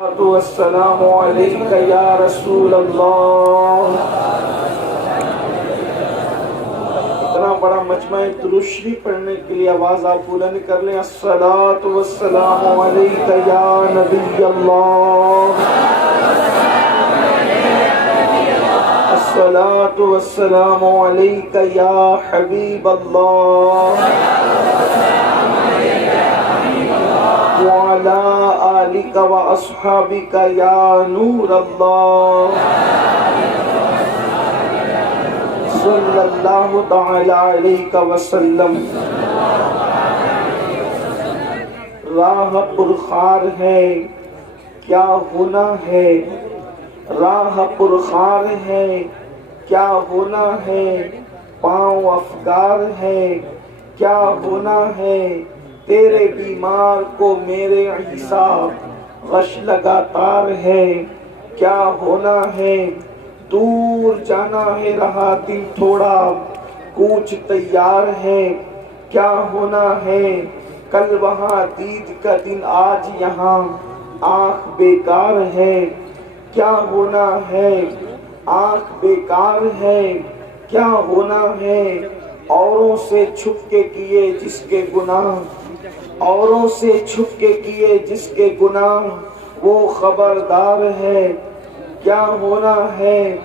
والسلام علیک یا رسول اللہ۔ اتنا بڑا مجمع درود شریف پڑھنے کے لیے آواز آپ بلند کر لیں، الصلاۃ والسلام علیک یا نبی اللہ، الصلاۃ والسلام علیک یا حبیب اللہ، وعلی آلک و اصحابک یا نور اللہ، صلی اللہ تعالی علیہ وسلم۔ راہ پرخار ہے کیا ہونا ہے، راہ پرخار ہے کیا ہونا ہے، پاؤں افگار ہے کیا ہونا ہے، تیرے بیمار کو میرے عیسیٰ غش لگاتار ہے کیا ہونا ہے، دور جانا ہے رہا دل تھوڑا کوچ تیار ہے کیا ہونا ہے، کل وہاں دید کا دن آج یہاں آنکھ بیکار ہے کیا ہونا ہے، آنکھ بیکار ہے کیا ہونا ہے، اوروں سے چھپ کے کیے جس کے گناہ، اوروں سے چھپ کے کیے جس کے گناہ، وہ خبردار ہے کیا ہونا ہے،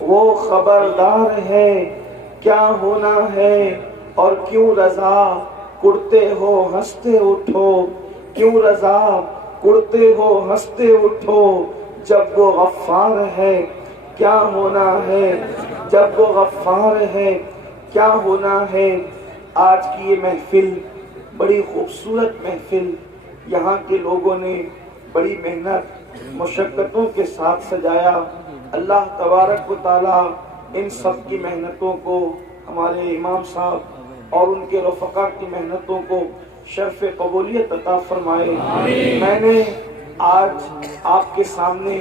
وہ خبردار ہے کیا ہونا ہے، اور کیوں رضا کرتے ہو ہنستے اٹھو، کیوں رضا کرتے ہو ہنستے اٹھو، جب وہ غفار ہے کیا ہونا ہے، جب وہ غفار ہے کیا ہونا ہے۔ آج کی یہ محفل بڑی خوبصورت محفل، یہاں کے لوگوں نے بڑی محنت مشقتوں کے ساتھ سجایا۔ اللہ تبارک و تعالی ان سب کی محنتوں کو، ہمارے امام صاحب اور ان کے رفقا کی محنتوں کو شرف قبولیت عطا فرمائے۔ میں نے آج آپ کے سامنے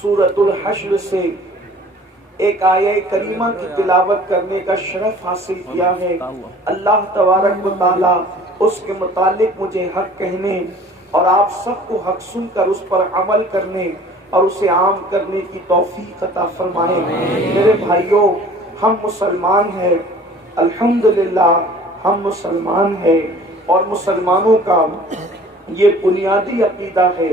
سورۃ الحشر سے ایک آیہ کریمہ کی تلاوت کرنے کا شرف حاصل کیا ہے۔ اللہ تبارک و تعالی اس کے متعلق مجھے حق کہنے اور آپ سب کو حق سن کر اس پر عمل کرنے اور اسے عام کرنے کی توفیق عطا فرمائے۔ میرے بھائیوں، ہم مسلمان ہیں، الحمدللہ ہم مسلمان ہیں، اور مسلمانوں کا یہ بنیادی عقیدہ ہے،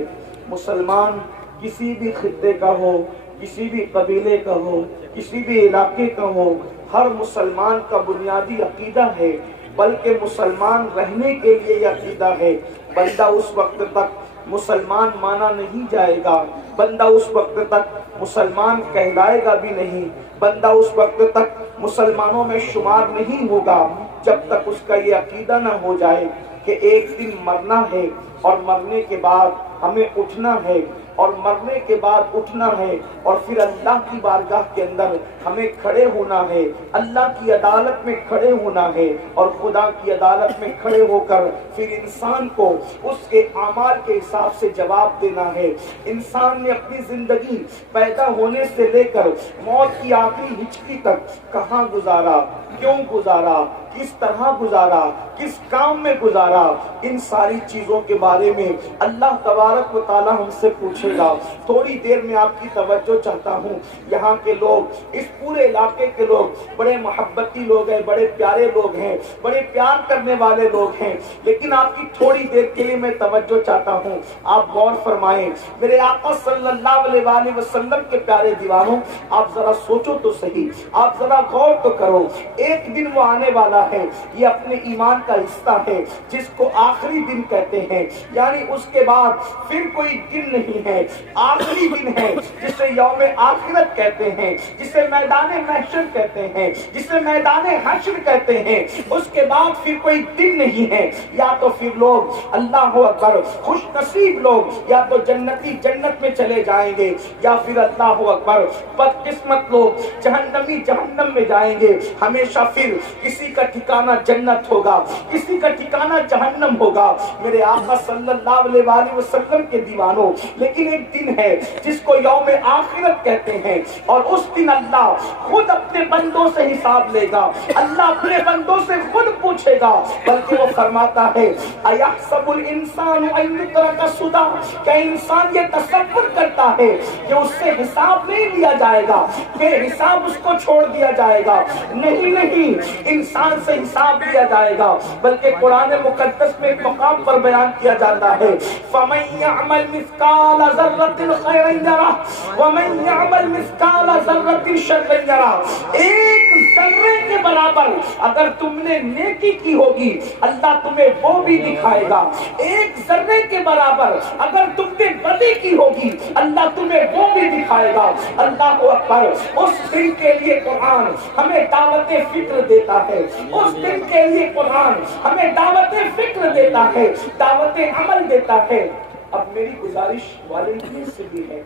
مسلمان کسی بھی خطے کا ہو، کسی بھی قبیلے کا ہو، کسی بھی علاقے کا ہو، ہر مسلمان کا بنیادی عقیدہ ہے، بلکہ مسلمان رہنے کے لیے یہ عقیدہ ہے۔ بندہ اس وقت تک مسلمان مانا نہیں جائے گا، بندہ اس وقت تک مسلمان کہلائے گا بھی نہیں، بندہ اس وقت تک مسلمانوں میں شمار نہیں ہوگا جب تک اس کا یہ عقیدہ نہ ہو جائے کہ ایک دن مرنا ہے، اور مرنے کے بعد ہمیں اٹھنا ہے، اور مرنے کے بعد اٹھنا ہے، اور پھر اللہ کی بارگاہ کے اندر ہمیں کھڑے ہونا ہے، اللہ کی عدالت میں کھڑے ہونا ہے، اور خدا کی عدالت میں کھڑے ہو کر پھر انسان کو اس کے اعمال کے حساب سے جواب دینا ہے۔ انسان نے اپنی زندگی پیدا ہونے سے لے کر موت کی آخری ہچکی تک کہاں گزارا، کیوں گزارا، کس طرح گزارا، کس کام میں گزارا، ان ساری چیزوں کے بارے میں اللہ تبارک و تعالی ہم سے پوچھے گا۔ تھوڑی دیر میں آپ کی توجہ چاہتا ہوں، یہاں کے لوگ، اس پورے علاقے کے لوگ بڑے محبتی لوگ ہیں، بڑے پیارے لوگ ہیں، بڑے پیار کرنے والے لوگ ہیں، لیکن آپ کی تھوڑی دیر کے لیے میں توجہ چاہتا ہوں، آپ غور فرمائیں۔ میرے آقا صلی اللہ علیہ وآلہ وسلم کے پیارے دیوانوں، آپ ذرا سوچو تو صحیح، آپ ذرا غور تو کرو، ایک دن وہ آنے والا ہے، یہ اپنے ایمان کا حصہ ہے، جس کو آخری دن کہتے ہیں، یعنی اس کے بعد پھر کوئی دن نہیں ہے، آخری دن ہے، جسے یوم آخرت کہتے ہیں، جسے میدان محشر کہتے ہیں، جسے میدان حشر کہتے ہیں، اس کے بعد پھر کوئی دن نہیں ہے۔ یا تو پھر لوگ اللہ اکبر خوش نصیب لوگ یا تو جنتی جنت میں چلے جائیں گے، یا پھر اللہ اکبر بدقسمت لوگ جہنمی جہنم میں جائیں گے۔ ہمیشہ پھر کسی کا ٹھکانہ جنت ہوگا، کسی کا ٹھکانہ جہنم ہوگا۔ میرے آقا صلی اللہ علیہ وآلہ وسلم کے دیوانوں، لیکن ایک دن ہے جس کو یوم آخرت کہتے ہیں، اور اس دن اللہ خود اپنے بندوں سے حساب لے گا، اللہ اپنے بندوں سے خود پوچھے گا۔ بلکہ وہ فرماتا ہے اَيَحْسَبُ الْإِنسَانُ أَن يُتْرَكَ سُدًى، کیا انسان یہ تصور کرتا ہے کہ اس سے حساب نہیں لیا جائے گا، کہ حساب اس کو چھوڑ دیا جائے گا؟ نہیں نہیں، انسان سے حساب لیا جائے گا۔ بلکہ قرآن مقدس میں ایک مقام پر بیان کیا جاتا ہے فَمَن يَعْمَلْ مِثْقَالَ ذَرَّةٍ خَيْرًا يَرَهُ وَمَن يَعْمَلْ مِثْقَالَ ذَرَّةٍ شَرًّا يَرَهُ۔ ایک ذرے کے برابر اگر تم نے نیکی کی ہوگی اللہ تمہیں وہ بھی دکھائے گا، ایک ذرے کے برابر اگر تم نے بدی کی ہوگی اللہ تمہیں وہ بھی دکھائے گا۔ اللہ اکبر۔ اس دن کے لیے قرآن ہمیں دعوت فکر دیتا ہے، اس دن کے لیے قرآن ہمیں دعوت فکر دیتا ہے، دعوت عمل دیتا ہے۔ اب میری گزارش والنٹیئر سے بھی ہے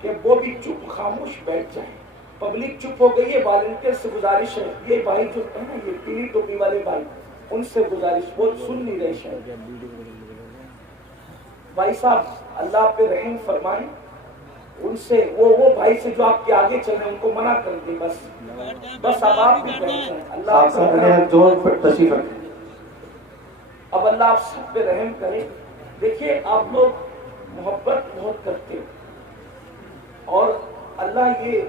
کہ وہ بھی چپ خاموش بیٹھ جائیں۔ پبلک چپ ہو گئی ہے، والنٹیئر سے گزارش ہے، یہ بھائی جو ہے نا یہ پیلی ٹوپی والے بھائی، ان سے گزارش، وہ سن نہیں رہے شاید۔ بھائی صاحب اللہ آپ پہ رحم فرمائیں، ان سے وہ بھائی سے جو آپ کے آگے چل رہے ہیں ان کو منع کر دیں، بس اب آپ بھی بیٹھ جائیں۔ اللہ آپ پر تشریف رکھیں، اب اللہ آپ سب پہ رحم کرے۔ دیکھیے آپ لوگ محبت بہت کرتے اور اللہ یہ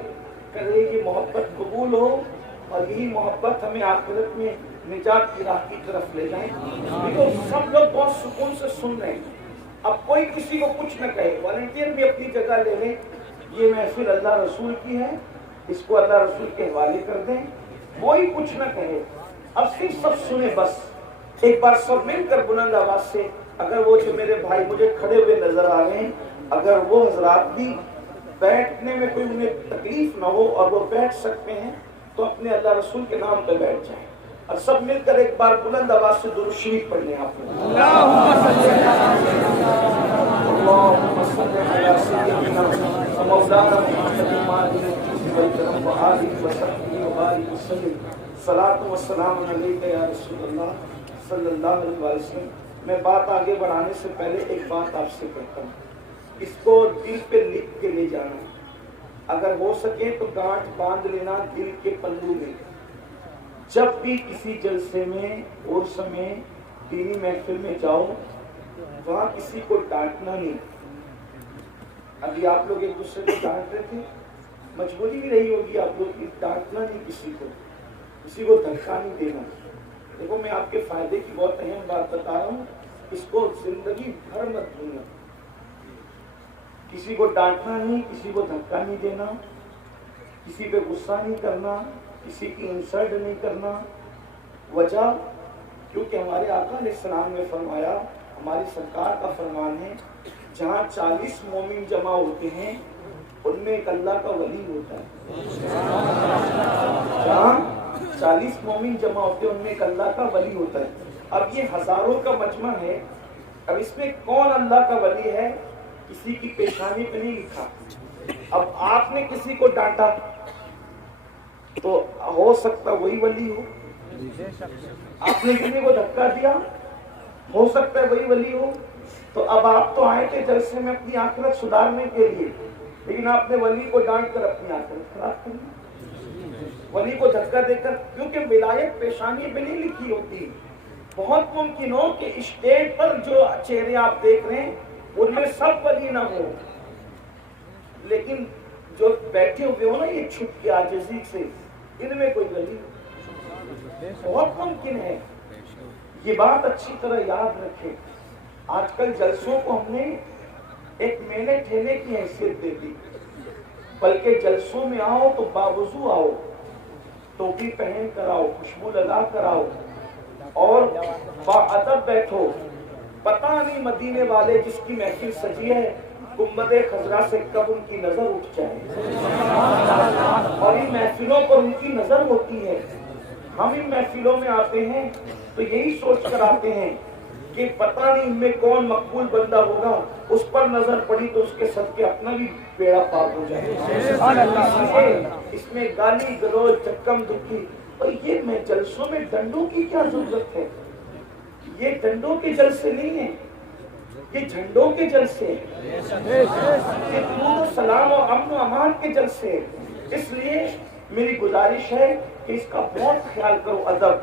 کرے یہ محبت قبول ہو، اور یہی محبت ہمیں آخرت میں نجات کی راہ کی طرف لے جائیں۔ دیکھو سب لوگ بہت سکون سے سن رہے ہیں، اب کوئی کسی کو کچھ نہ کہے، والنٹیئر بھی اپنی جگہ لے لیں، یہ محفل اللہ رسول کی ہے، اس کو اللہ رسول کے حوالے کر دیں، کوئی کچھ نہ کہے، اب صرف سب سنیں۔ بس ایک بار سب مل کر بلند آواز سے، اگر وہ جو میرے بھائی مجھے کھڑے ہوئے نظر آ رہے ہیں اگر وہ حضرات بھی بیٹھنے میں کوئی انہیں تکلیف نہ ہو اور وہ بیٹھ سکتے ہیں تو اپنے اللہ رسول کے نام پہ بیٹھ جائیں، اور سب مل کر ایک بار بلند آواز سے درود شریف پڑھ لیں۔ آپ صلاۃ و سلام علیک یا رسول اللہ صلی اللہ علیہ وسلم۔ میں بات آگے بڑھانے سے پہلے ایک بات آپ سے کہتا ہوں، اس کو دل پہ لکھ کے لے جانا، اگر ہو سکے تو گانٹھ باندھ لینا دل کے پلو میں۔ جب بھی کسی جلسے میں عرس میں دینی محفل میں جاؤ وہاں کسی کو ڈانٹنا نہیں۔ ابھی آپ لوگ ایک دوسرے کو ڈانٹ رہے تھے، مجبوری بھی رہی ہوگی آپ لوگ کی، ڈانٹنا نہیں، کسی کو دھکا نہیں دینا۔ دیکھو میں آپ کے فائدے کی بہت اہم بات بتا رہا ہوں، اس کو زندگی بھر مت بھولنا۔ کسی کو ڈانٹنا نہیں، کسی کو دھکا نہیں دینا، کسی پہ غصہ نہیں کرنا، کسی کی انسلٹ نہیں کرنا۔ وجہ کیونکہ ہمارے آقا علیہ السلام نے فرمایا، ہماری سرکار کا فرمان ہے، جہاں 40 مومن جمع ہوتے ہیں ان میں ایک اللہ کا ولی ہوتا ہے۔ جہاں 40 مومن جمع ہوتے ہیں ان میں ایک اللہ کا ولی ہوتا ہے۔ اب یہ ہزاروں کا مجمع ہے، اب اس میں کون اللہ کا ولی ہے کسی کی پیشانی پہ نہیں لکھا۔ اب آپ نے کسی کو ڈانٹا تو ہو سکتا وہی ولی ہو، آپ نے کسی کو دھکا دیا ہو سکتا ہے وہی ولی ہو۔ تو اب آپ تو آئے تھے جلسے میں اپنی آخرت سدھارنے کے لیے، لیکن آپ نے ولی کو ڈانٹ کر اپنی آخرت خراب کر لی، ولی کو دھکا دے کر، کیونکہ ولایت پیشانی پہ نہیں لکھی ہوتی۔ بہت ممکن ہو کہ اسٹیج پر جو چہرے آپ دیکھ رہے ہیں ان میں سب ولی نہ ہو، لیکن جو بیٹھے ہوئے ہو نا یہ چھپ کے عاجزی سے، ان میں کوئی ولی بہت ممکن ہے۔ یہ بات اچھی طرح یاد رکھیں۔ آج کل جلسوں کو ہم نے ایک میلے ٹھیلے کی حیثیت دے دی، بلکہ جلسوں میں آؤ تو باوضو آؤ، ٹوپی پہن کر آؤ، خوشبو لگا کر آؤ اور باادب بیٹھو۔ پتہ نہیں مدینے والے جس کی محفل سجی ہے گنبد خضرا سے کب ان کی نظر اٹھ جائے، اور ان محفلوں پر ان کی نظر ہوتی ہے۔ ہم ان محفلوں میں آتے ہیں تو یہی سوچ کر آتے ہیں کہ پتہ نہیں ان میں کون مقبول بندہ ہوگا، اس پر نظر پڑی تو اس کے صدقے اپنا بھی بیڑا پار ہو جائے۔ اس میں گالی گلوچ چکم دکھی اور یہ میں جلسوں میں ڈنڈوں کی کیا ضرورت ہے؟ یہ ڈنڈوں کے جلسے نہیں ہیں، یہ جھنڈوں کے جلسے ہیں، یہ درود و سلام اور امن و امان کے جلسے ہیں۔ اس لیے میری گزارش ہے کہ اس کا بہت خیال کرو۔ ادب،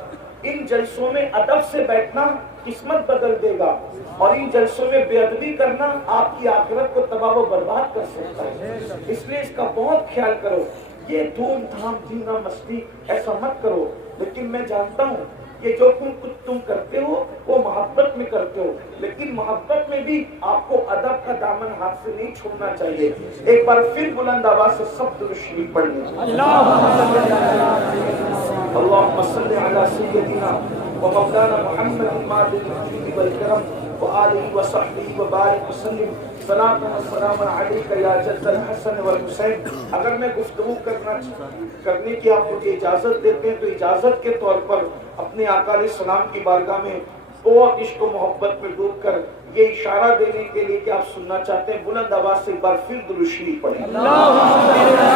ان جلسوں میں ادب سے بیٹھنا قسمت بدل دے گا، اور ان جلسوں میں بے ادبی کرنا آپ کی آخرت کو تباہ و برباد کر سکتا ہے۔ اس لیے اس کا بہت خیال کرو۔ یہ دھوم دھام جینا مستی ایسا مت کرو، لیکن میں جانتا ہوں کہ جو کچھ تم کرتے ہو وہ محبت میں کرتے ہو، لیکن محبت میں بھی آپ کو ادب کا دامن ہاتھ سے نہیں چھوڑنا چاہیے۔ ایک بار پھر بلند آواز سے سب درود شریف پڑھ لیں۔ اللهم صل على سيدنا ومولانا محمد مالك الجود والكرم وآله وصحبه وبارك وسلم صلاة وسلام عليك يا جد الحسن والحسين۔ اگر میں گفتگو کرنے کی آپ مجھے اجازت دیتے ہیں تو اجازت کے طور پر اپنے آقا علیہ السلام کی بارگاہ میں بہت عشق و محبت میں ڈوب کر یہ اشارہ دینے کے لیے کہ آپ سننا چاہتے ہیں، بلند آواز سے ایک بار پھر درود شریف پڑھیں۔ محمد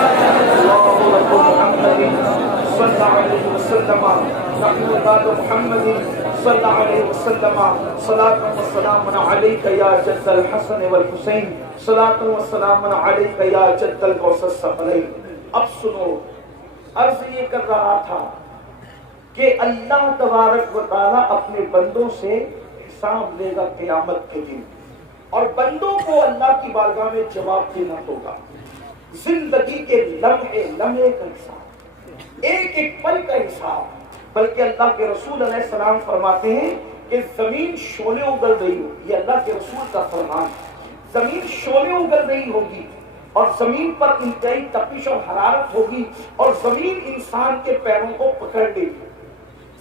صلی اللہ علیہ وسلم صلاة و سلام علیک یا جد الحسن والحسین صلاة و سلام علیک یا جد الغوث الثقلین۔ اب سنو، عرض یہ کر رہا تھا کہ اللہ تبارک و تعالیٰ اپنے بندوں سے حساب لے گا قیامت کے دن، اور بندوں کو اللہ کی بارگاہ میں جواب دینا ہوگا۔ زندگی کے لمحے لمحے کا حساب، ایک ایک پل کا حساب۔ بلکہ اللہ کے رسول علیہ السلام فرماتے ہیں کہ زمین شعلے اگل رہی ہوگی، یہ اللہ کے رسول کا فرمان، زمین شعلے اگل رہی ہوگی، اور زمین پر انتہائی تپش اور حرارت ہوگی، اور زمین انسان کے پیروں کو پکڑ لے گی،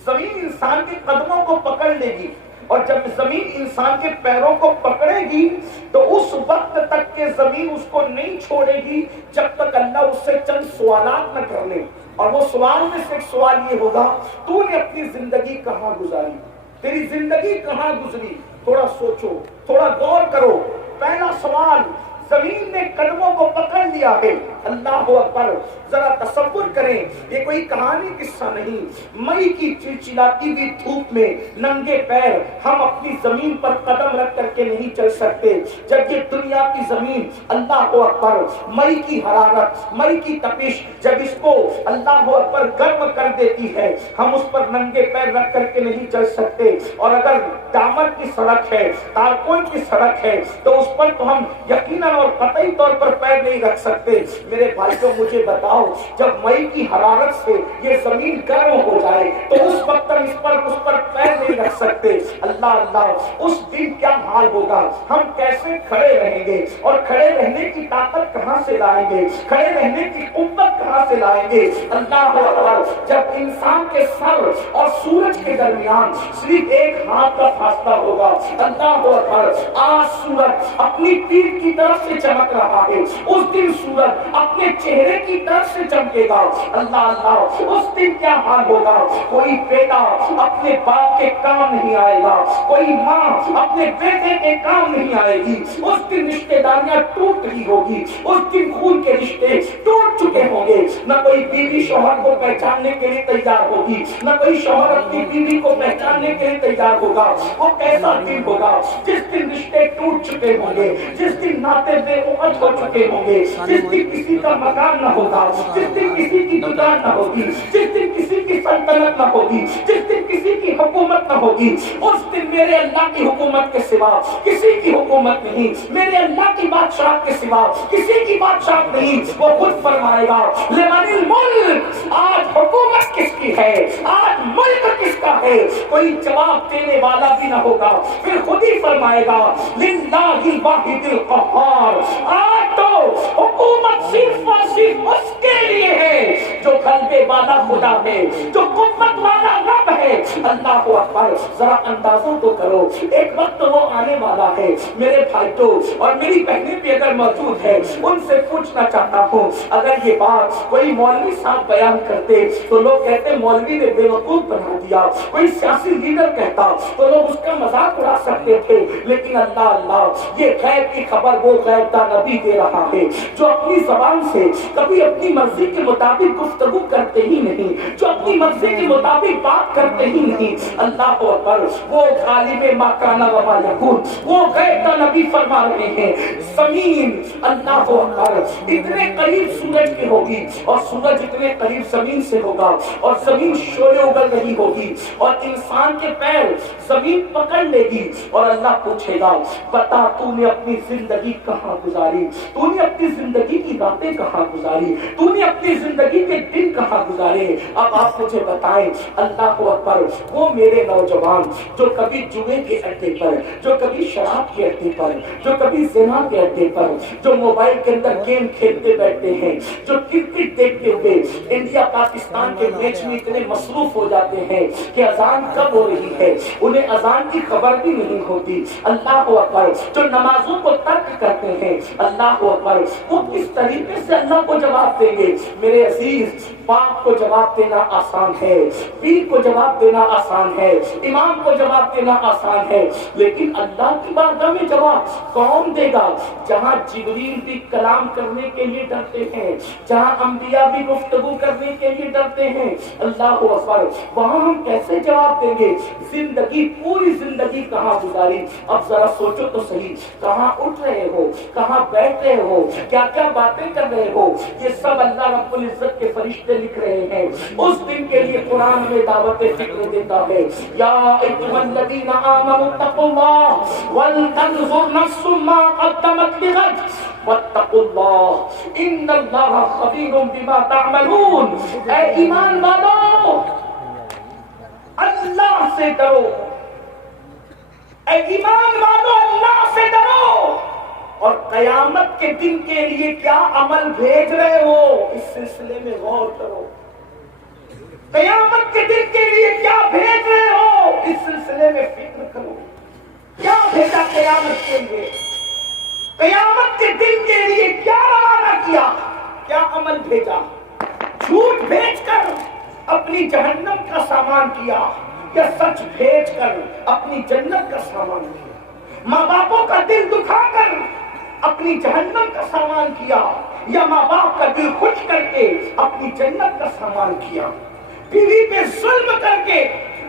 زمین انسان کے قدموں کو پکڑ لے گی، اور جب زمین انسان کے پیروں کو پکڑے گی تو اس وقت تک کہ زمین اس کو نہیں چھوڑے گی جب تک اللہ اس سے چند سوالات نہ کر لے۔ اور وہ سوال میں سے ایک سوال یہ ہوگا، تو نے اپنی زندگی کہاں گزاری، تیری زندگی کہاں گزری، تھوڑا سوچو، تھوڑا غور کرو۔ پہلا سوال، زمین نے قدموں کو پکڑ لیا ہے، اللہ اکبر۔ ذرا تصور کریں، یہ کوئی کہانی قصہ نہیں، مئی کی چلچلاتی ہوئی دھوپ میں ننگے پیر ہم اپنی زمین پر قدم رکھ کر کے نہیں چل سکتے۔ جب یہ دنیا کی زمین اللہ اکبر مئی کی حرارت، مئی کی تپش جب اس کو اللہ اکبر گرم کر دیتی ہے، ہم اس پر ننگے پیر رکھ کر کے نہیں چل سکتے۔ اور اگر ڈامر کی سڑک ہے، تارکون کی سڑک ہے، تو اس پر تو ہم یقیناً اور قطعی طور پر پیر نہیں رکھ سکتے۔ میرے بھائیوں مجھے بتاؤ، جب مئی کی حرارت سے یہ زمین گرم ہو جائے تو اس وقت ہم اس پر پیر نہیں رکھ سکتے۔ اللہ اللہ، اس دن کیا حال ہوگا، ہم کیسے کھڑے رہیں گے، اور کھڑے رہنے کی طاقت کہاں سے لائیں گے، کھڑے رہنے کی قوت کہاں سے لائیں گے۔ اللہ اکبر، جب انسان کے سر اور سورج کے درمیان صرف ایک ہاتھ کا فاصلہ ہوگا، اللہ اکبر، آج سورج اپنی پیٹھ کی طرف سے چمک رہا ہے، اس دن سورج اپنے چہرے کی طرف سے چمکے گا۔ اللہ اللہ، اس دن کیا حال ہوگا، کوئی بیٹا اپنے باپ کے کام نہیں آئے گا، کوئی ماں اپنے بیٹے کے کام نہیں آئے گی، اس دن رشتے داریاں ٹوٹ رہی ہوگی، اس دن خون کے رشتے ٹوٹ چکے ہوں گے، نہ کوئی بیوی شوہر کو پہچاننے کے لیے تیار ہوگی، نہ کوئی شوہر اپنی بیوی کو پہچاننے کے لیے تیار ہوگا۔ وہ کیسا دن ہوگا جس دن رشتے ٹوٹ چکے ہوں گے، جس دن ناطے بے عقد ہو چکے ہوں گے، جس دن کسی کا مکان نہ ہوگا، جس دن کسی کی دکان نہ ہوگی، جس دن کسی کی سلطنت نہ ہوگی، جس دن کسی کی حکومت نہ ہوگی۔ اس دن میرے اللہ کی حکومت کے سوا کسی کی حکومت نہیں، میرے اللہ کی بادشاہت کے سوا کسی کی بادشاہت نہیں۔ وہ خود فرمائے گا، لمن الملک، آج حکومت کس کی ہے، آج ملک کس کا ہے، کوئی جواب دینے والا بھی نہ ہوگا۔ پھر خود ہی فرمائے گا، للہ الواحد القہار، آج تو حکومت صرف اور صرف اس کے لیے ہے جو غلبے والا خدا ہے، جو قوت والا رب ہے۔ ہے اللہ اکبر ذرا اندازہ تو کرو ایک وقت وہ آنے والا ہے میرے بھائیوں اور میری بہنیں بھی اگر موجود ہے ان سے پوچھنا چاہتا ہوں اگر یہ بات کوئی مولوی صاحب بیان کرتے تو لوگ کہتے مولوی نے بے وقوف بنا دیا, کوئی سیاسی لیڈر کہتا تو لوگ اس کا مذاق اڑا سکتے تھے, لیکن اللہ اللہ یہ غیب کی خبر وہ غیب کا نبی دے رہا ہے جو اپنی زبان سے کبھی اپنی مرضی کے مطابق گفتگو کرتے ہی نہیں, جو اپنی مرضی کے مطابق بات کرتے ہی نہیں. اللہ اکبر وہ غالب ما کان و ما یکون وہ غیب کا نبی فرما رہے ہیں زمین اللہ اکبر اتنے قریب سورج کی ہوگی اور سورج اتنے قریب زمین سے ہوگا اور زمین شعلے اگل رہی ہوگی اور انسان کے پیر زمین پکڑ لے گی اور اللہ پوچھے گا بتا تو نے اپنی زندگی کہاں گزاری, تو نے اپنی زندگی کی راتیں کہاں گزاری, تو نے اپنی زندگی کے دن کہاں گزارے, اب آپ مجھے بتائیں. اللہ اکبر وہ میرے نوجوان جو کبھی جوئے کے اڈے پر, جو کبھی شراب کے اڈے پر, جو کبھی زنا کے اڈے پر, جو موبائل کے اندر گیم کھیلتے بیٹھتے ہیں, جو کرکٹ دیکھتے ہوئے انڈیا پاکستان کے میچ میں اتنے مصروف ہو جاتے ہیں کہ اذان کب ہو رہی ہے انہیں اذان کی خبر بھی نہیں ہوتی. اللہ اکبر جو نمازوں کو ترک کرتے ہیں اللہ اکبر وہ کس طریقے سے اللہ کو جواب دیں گے. میرے عزیز باپ کو جواب دینا آسان ہے, پیر کو جواب دینا آسان ہے, امام کو جواب دینا آسان ہے, لیکن اللہ کی بارگاہ میں جواب کون دے گا؟ جہاں جبریل بھی کلام کرنے کے لیے ڈرتے ہیں, جہاں انبیاء بھی گفتگو کرنے کے لیے ڈرتے ہیں اللہ اکبر وہاں ہم کیسے جواب دیں گے؟ زندگی پوری زندگی کہاں گزاری. اب ذرا سوچو تو صحیح, کہاں اٹھ رہے ہو, کہاں بیٹھ رہے ہو, کیا کیا باتیں کر رہے ہو, یہ سب اللہ رب العزت کے فرشتے لکھ رہے ہیں. اس دن کے لیے قرآن میں دعوت فکر دیتا ہے یا ایھا الذین آمنوا اتقوا اللہ ولتنظر نفس ما قدمت لغد واتقوا اللہ ان اللہ خبیر بما تعملون. اے ایمان والو اللہ سے ڈرو, اے ایمان والو اللہ سے ڈرو اور قیامت کے دن کے لیے کیا عمل بھیج رہے ہو اس سلسلے میں غور کرو. قیامت کے دن کے لیے کیا بھیج رہے ہو اس سلسلے میں فکر کرو. کیا بھیجا قیامت کے لیے, قیامت کے دن کے لیے کیا روانہ کیا, کیا عمل بھیجا. جھوٹ بھیج کر اپنی جہنم کا سامان کیا یا سچ بھیج کر اپنی جنت کا سامان کیا. ماں باپوں کا دل دکھا کر اپنی جہنم کا سامان کیا یا ماں باپ کا دل خوش کر کے اپنی جنت کا سامان کیا. بیوی پہ ظلم کر کے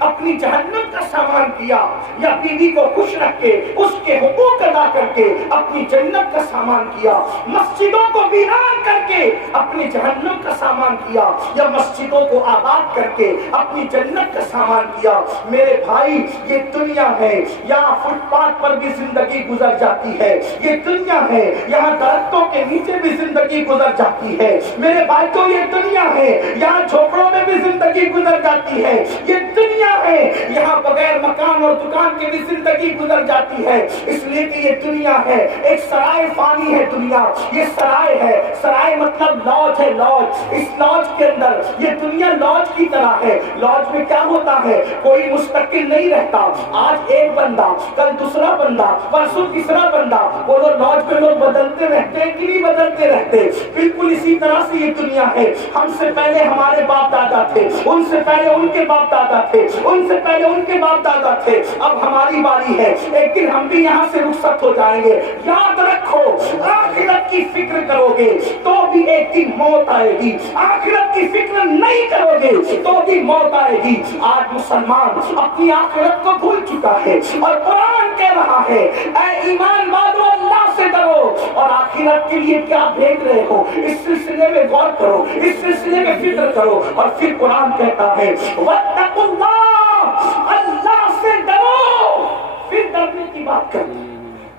اپنی جہنم کا سامان کیا یا بیوی کو خوش رکھ کے اس کے حقوق ادا کر کے اپنی جنت کا سامان کیا. مسجدوں کو ویران کر کے اپنی جہنم کا سامان کیا یا مسجدوں کو آباد کر کے اپنی جنت کا سامان کیا. میرے بھائی یہ دنیا ہے, یہاں فٹ پاتھ پر بھی زندگی گزر جاتی ہے. یہ دنیا ہے, یہاں درختوں کے نیچے بھی زندگی گزر جاتی ہے. میرے بھائیوں یہ دنیا ہے, یہاں جھوپڑوں میں بھی زندگی گزر جاتی ہے. یہ دنیا ہے, یہاں بغیر مکان اور دکان کے بھی زندگی گزر جاتی ہے. اس لیے کہ یہ دنیا ہے ایک سرائے فانی ہے. دنیا یہ سرائے ہے, سرائے مطلب لاج ہے. لاج, اس لاج کے اندر یہ دنیا لاج کی طرح ہے. لاج میں کیا ہوتا ہے, کوئی مستقل نہیں رہتا. آج ایک بندہ, کل دوسرا بندہ, پرسوں تیسرا بندہ. وہ لاج میں لوگ بدلتے رہتے ہیں کہ نہیں بدلتے رہتے. بالکل اسی طرح سے یہ دنیا ہے. ہم سے پہلے ہمارے باپ دادا تھے, ان سے پہلے ان کے باپ دادا تھے, ان سے پہلے ان کے باپ دادا تھے. اب ہماری باری ہے, ایک دن ہم بھی یہاں سے رخصت ہو جائیں گے. یاد رکھو آخرت کی فکر کرو گے تو بھی ایک دن موت آئے گی. آخرت کی فکر نہیں کرو گے تو بھی موت آئے گی. آج مسلمان اپنی آخرت کو بھول چکا ہے اور قرآن کہہ رہا ہے اے ایمان والو اللہ سے ڈرو اور آخرت کے لیے کیا بھیج رہے ہو اس سلسلے میں غور کرو, اس سلسلے میں فکر کرو. اور پھر قرآن کہتا ہے واتقوا اللہ, اللہ سے ڈرو. پھر ڈرنے کی بات کر,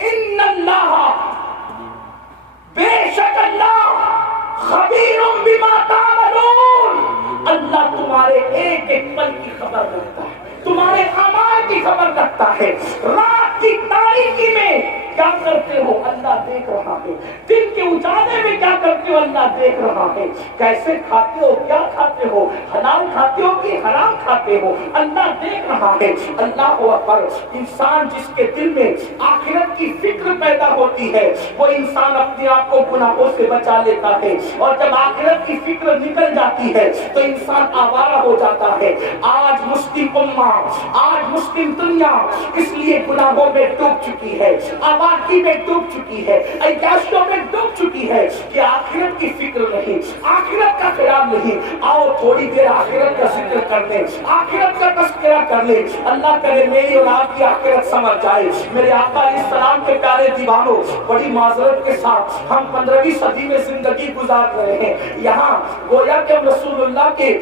ان اللہ بے شک اللہ خبیر بما تعملون, اللہ تمہارے ایک ایک پل کی خبر رکھتا ہے, تمہارے اعمال کی خبر رکھتا ہے. رات کی تاریکی میں کیا کرتے ہو اللہ دیکھ رہا ہے، دن کے اجالے میں کیا کرتے ہو اللہ دیکھ رہا ہے، کیسے کھاتے ہو کیا کھاتے ہو، حلال کھاتے ہو کہ حرام کھاتے ہو، اللہ دیکھ رہا ہے۔ اللہ اکبر۔ انسان جس کے دل میں آخرت کی فکر پیدا ہوتی ہے وہ انسان اپنے آپ کو گناہوں سے بچا لیتا ہے، اور جب آخرت کی فکر نکل جاتی ہے تو انسان آوارہ ہو جاتا ہے۔ آج مسلم امہ، آج مسلم دنیا اس لیے گناہوں میں ڈوب چکی ہے، آبادی میں ڈوب چکی ہے، عیاشیوں میں ڈوب چکی ہے کہ آخرت کی فکر نہیں، آخرت کا خیال نہیں۔ آؤ تھوڑی دیر آخرت کا ذکر کر لیں، آخرت کا تذکرہ کر لیں، اللہ کرے میری اور آپ کی آخرت سمجھ جائے۔ میرے آقا علیہ السلام کے پیارے دیوانوں، بڑی معذرت کے ساتھ ہم 15ویں صدی میں زندگی گزار رہے ہیں، یہاں گویا کہ رسول اللہ کے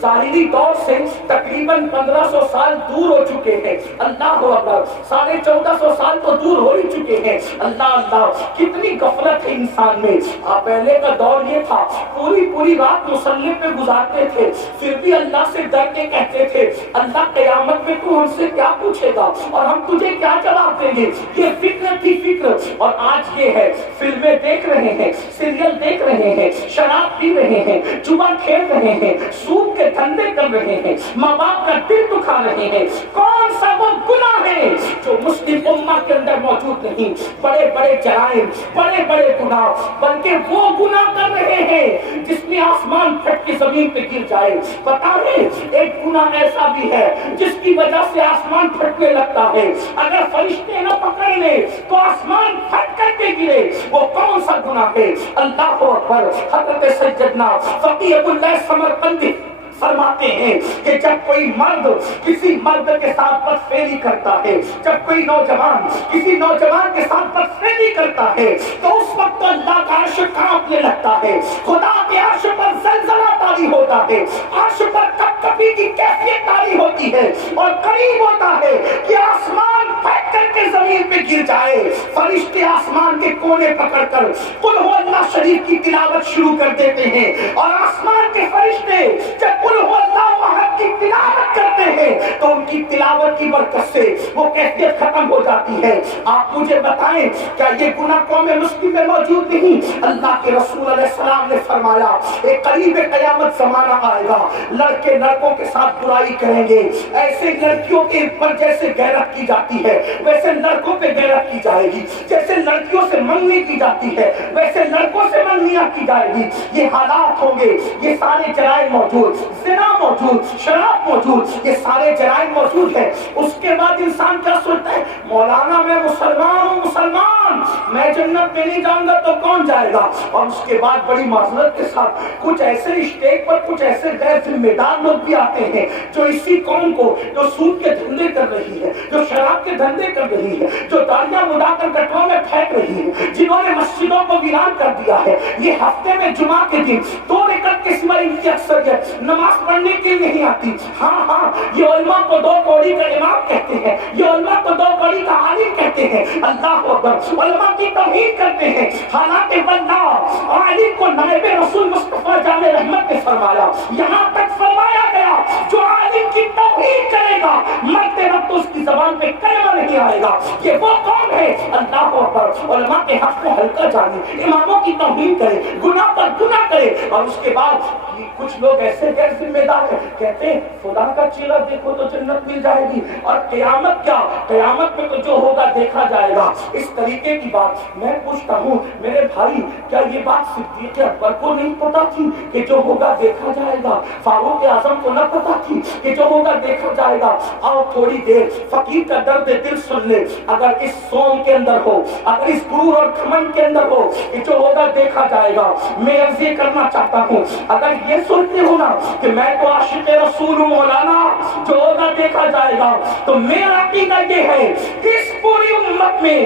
ظاہری دور سے تقریباً 1500 سال دور ہو چکے ہیں۔ اللہ اکبر، 1450 سال تو دور ہو ہی چکے ہیں۔ اللہ اللہ، کتنی غفلت ہے انسان میں۔ پہلے کا دور یہ تھا پوری رات مصلی پہ گزارتے تھے، پھر بھی اللہ سے ڈر کے کہتے تھے اللہ قیامت میں تو ہم سے کیا پوچھے گا اور ہم تجھے کیا جواب دیں گے۔ یہ فکر تھی فکر، اور آج یہ ہے فلمیں دیکھ رہے ہیں، سیریل دیکھ رہے ہیں، شراب پی رہے ہیں، جوا کھیل رہے ہیں، سود کے دھندے کر رہے ہیں، ماں باپ کا دل دکھا رہے ہیں۔ کون سا وہ گناہ ہے جو مسلم امہ کے اندر موجود نہیں؟ بڑے بڑے جرائم، بڑے بڑے گناہ، بلکہ وہ گناہ کر رہے ہیں جس میں آسمان پھٹ کے زمین پہ گر جائے۔ پتا ہے ایک گناہ ایسا بھی ہے جس کی وجہ سے آسمان پھٹنے لگتا ہے، اگر فرشتے نہ پکڑ لے تو آسمان پھٹ کر کے گرے۔ وہ کون سا گناہ ہے؟ اللہ اکبر۔ حضرت سیدنا فقیہ ابو اللہ سمرقندی فرماتے ہیں کہ جب کوئی مرد کسی مرد کے ساتھ بدفعلی کرتا ہے، جب کوئی نوجوان کسی نوجوان کے ساتھ بدفعلی کرتا ہے تو اس وقت اللہ کا عرش کانپنے لگتا ہے، خدا کے عرش پر زلزلہ طاری ہوتا ہے، عرش پر کپکپی کی کیفیت طاری ہوتی ہے، اور قریب ہوتا ہے کہ آسمان پھٹ کر کے زمین پہ گر جائے۔ فرشتے آسمان کے کونے پکڑ کر قل هو اللہ شریف کی تلاوت شروع کر دیتے ہیں، اور آسمان کے فرشتے جب قل هو اللہ احد کی تلاوت کرتے ہیں تو ان کی تلاوت کی برکت سے وہ کیفیت ختم ہو جاتی ہے۔ آپ مجھے بتائیں کیا یہ گناہ قوم مسلم میں موجود نہیں؟ اللہ کے رسول علیہ السلام نے فرمایا ایک قریب قیامت زمانہ آئے گا، لڑکے لڑکوں کے ساتھ برائی کریں گے، ایسے لڑکیوں کے پر جیسے غیرت کی جاتی ہے ویسے لڑکوں پہ غیرت کی جائے گی، جیسے لڑکیوں سے منگنی کی جاتی ہے ویسے لڑکوں سے منگنیاں کی جائے گی۔ یہ حالات ہوں گے، یہ سارے جرائم موجود، زنا موجود، شراب موجود، یہ سارے جرائم موجود ہیں۔ اس کے بعد انسان کیا سوچتا ہے؟ مولانا میں مسلمان ہوں، مسلمان میں جنت میں نہیں جاؤں گا تو کون جائے گا؟ اور اس کے بعد بڑی معذرت کے ساتھ کچھ ایسے اسٹیج پر کچھ ایسے غیر ذمہ دار لوگ بھی آتے ہیں جو اسی قوم کو جو سود کے دھندے کر رہی ہے، جو شراب کے دھندے کر رہی ہے، جو داڑیاں مڈا کر گٹروں میں پھینک رہی ہے، جنہوں نے مسجدوں کو ویران کر دیا ہے، یہ ہفتے میں جمعہ کے دن 2 رکعت کے سوا ان کی اکثریت نماز پڑھنے کے لیے نہیں آتی۔ ہاں یہ علماء کو 2 کوڑی کا امام کہتے ہیں، یہ علماء کو 2 کوڑی کا عالم کہتے ہیں۔ اللہ اکبر، علماء کی توہین کرتے ہیں، حالانکہ واللہ عالم کو نائب رسول مصطفیٰ جامع رحمت نے فرمایا، یہاں تک فرمایا گیا جو عالم کی توہین کرے گا مرتے وقت اس کی زبان پہ کلمہ نہیں آئے گا۔ یہ وہ کون ہے؟ اللہ اکبر، علماء کے حق کو ہلکا جانے، اماموں کی توہین کرے، گناہ پر گناہ کرے، اور اس کے بعد کچھ لوگ ایسے غیر ذمہ دار ہیں کہتے ہیں خدا کا چہرہ دیکھو تو جنت مل جائے گی، اور قیامت کیا، قیامت میں تو جو ہوگا دیکھا جائے گا۔ اس طریقے کی بات میں پوچھتا ہوں میرے بھائی، کیا یہ بات صدیق اکبر کو نہیں پتا تھی کہ جو ہوگا دیکھا جائے گا؟ فاروق اعظم کو نہ پتا تھی کہ جو ہوگا دیکھا جائے گا؟ آؤ تھوڑی دیر فقیر کا درد دل سن لے۔ اگر اس سوم کے اندر ہو، اگر اس غرور اور گھمنڈ کے اندر ہو کہ جو ہوگا دیکھا جائے گا، میں عرض یہ کرنا چاہتا ہوں، اگر یہ سنتے ہو نا کہ میں تو عاشق رسول ہوں مولانا، جو ہوگا دیکھا جائے گا، تو میرا عقیدہ یہ ہے کہ اس پوری امت میں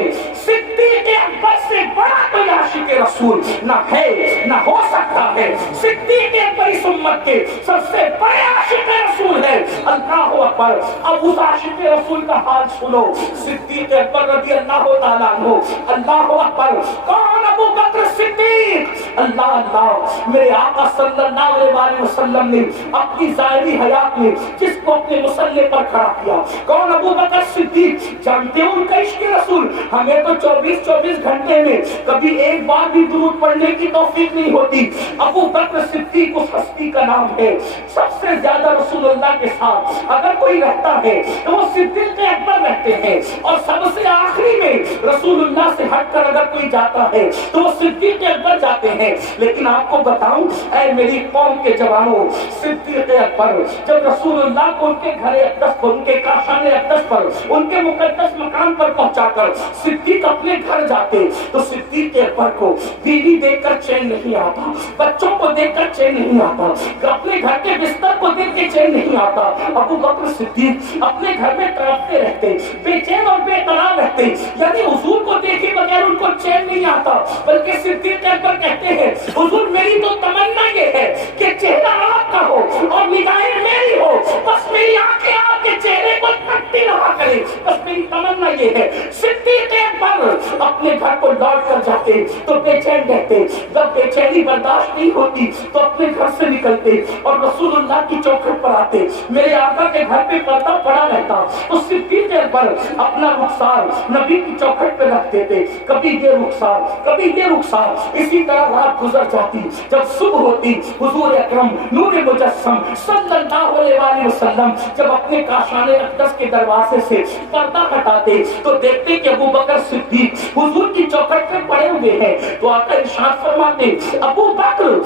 صدیق اکبر سے بڑا کوئی عاشق رسول نہ ہے، نہ ہو سکتا ہے۔ صدیق اکبر اس امت کے سب سے بڑے عاشق رسول ہے۔ اللہ اکبر۔ اب اس عاشق رسول کا حال سنو، صدیق اکبر رضی اللہ تعالیٰ عنہ۔ اللہ اکبر۔ کون ابو بکر صدیق؟ اللہ اللہ میرے آقا صلی اللہ علیہ وسلم نے اپنی ظاہری حیات میں جس کو اپنے مصلی پر کھڑا کیا، کون؟ ابو بکر صدیق۔ جانتے ہو ان کا عشق رسول، ہمیں تو 24 گھنٹے میں کبھی ایک بار بھی درود پڑھنے کی توفیق نہیں ہوتی۔ ابو بکر صدیق اس ہستی کا نام ہے سب سے زیادہ رسول اللہ کے ساتھ اگر کوئی رہتا ہے تو وہ صدیق اکبر رہتے ہیں، اور سب سے آخری میں رسول اللہ سے ہٹ کر اگر کوئی جاتا ہے تو وہ صدیق اکبر جاتے ہیں۔ لیکن آپ کو بتاؤں اے میری قوم کے جوانوں، صدیق اکبر جب رسول اللہ کو ان کے گھر اقدس پر، ان کے کاشان اقدس پر، ان کے مقدس مقام پر پہنچا کر صدیق اپنے گھر جاتے تو صدیق اکبر کو بیوی دیکھ کر چین نہیں آتا، بچوں کو دیکھ کر چین نہیں آتا، اپنے گھر کے بستر کو دیکھ کے چین نہیں آتا۔ ابو بکر صدیق اپنے گھر میں تڑپتے رہتے، بے چین اور بے قرار رہتے، یعنی حضور کو دیکھے بغیر ان کو چین نہیں آتا۔ بلکہ صدیق اکبر کہتے ہیں حضور میری تو تمنا یہ ہے کہ چہرہ آپ کا ہو اور نگاہیں میری ہو، بس میری آنکھیں آپ کے چہرے کو تکتی رہا کرے، بس میری تمنا یہ ہے۔ صدیق اکبر اپنے گھر کو لوٹ کر جاتے تو بے چین رہتے، جب بے چینی برداشت نہیں ہوتی تو اپنے گھر سے نکلتے اور رسول اللہ کی چوکھٹ پر آتے۔ میرے آقا کے گھر پہ پردہ پڑا رہتا تو صدیق اکبر اپنا رخسار نبی کی چوکھٹ پہ رکھ دیتے، کبھی یہ رخسار کبھی یہ رخسار، اسی طرح رات گزر جاتی۔ جب صبح ہوتی حضور اکرم نور مجسم صلی اللہ علیہ وسلم جب اپنے کاشان اقدس کے دروازے سے پردہ ہٹاتے تو دیکھتے کہ ابو بکر صدیق حضور کی چوکھٹ پہ پڑے ہوئے ہیں، تو آقا ارشاد فرماتے ابو بکر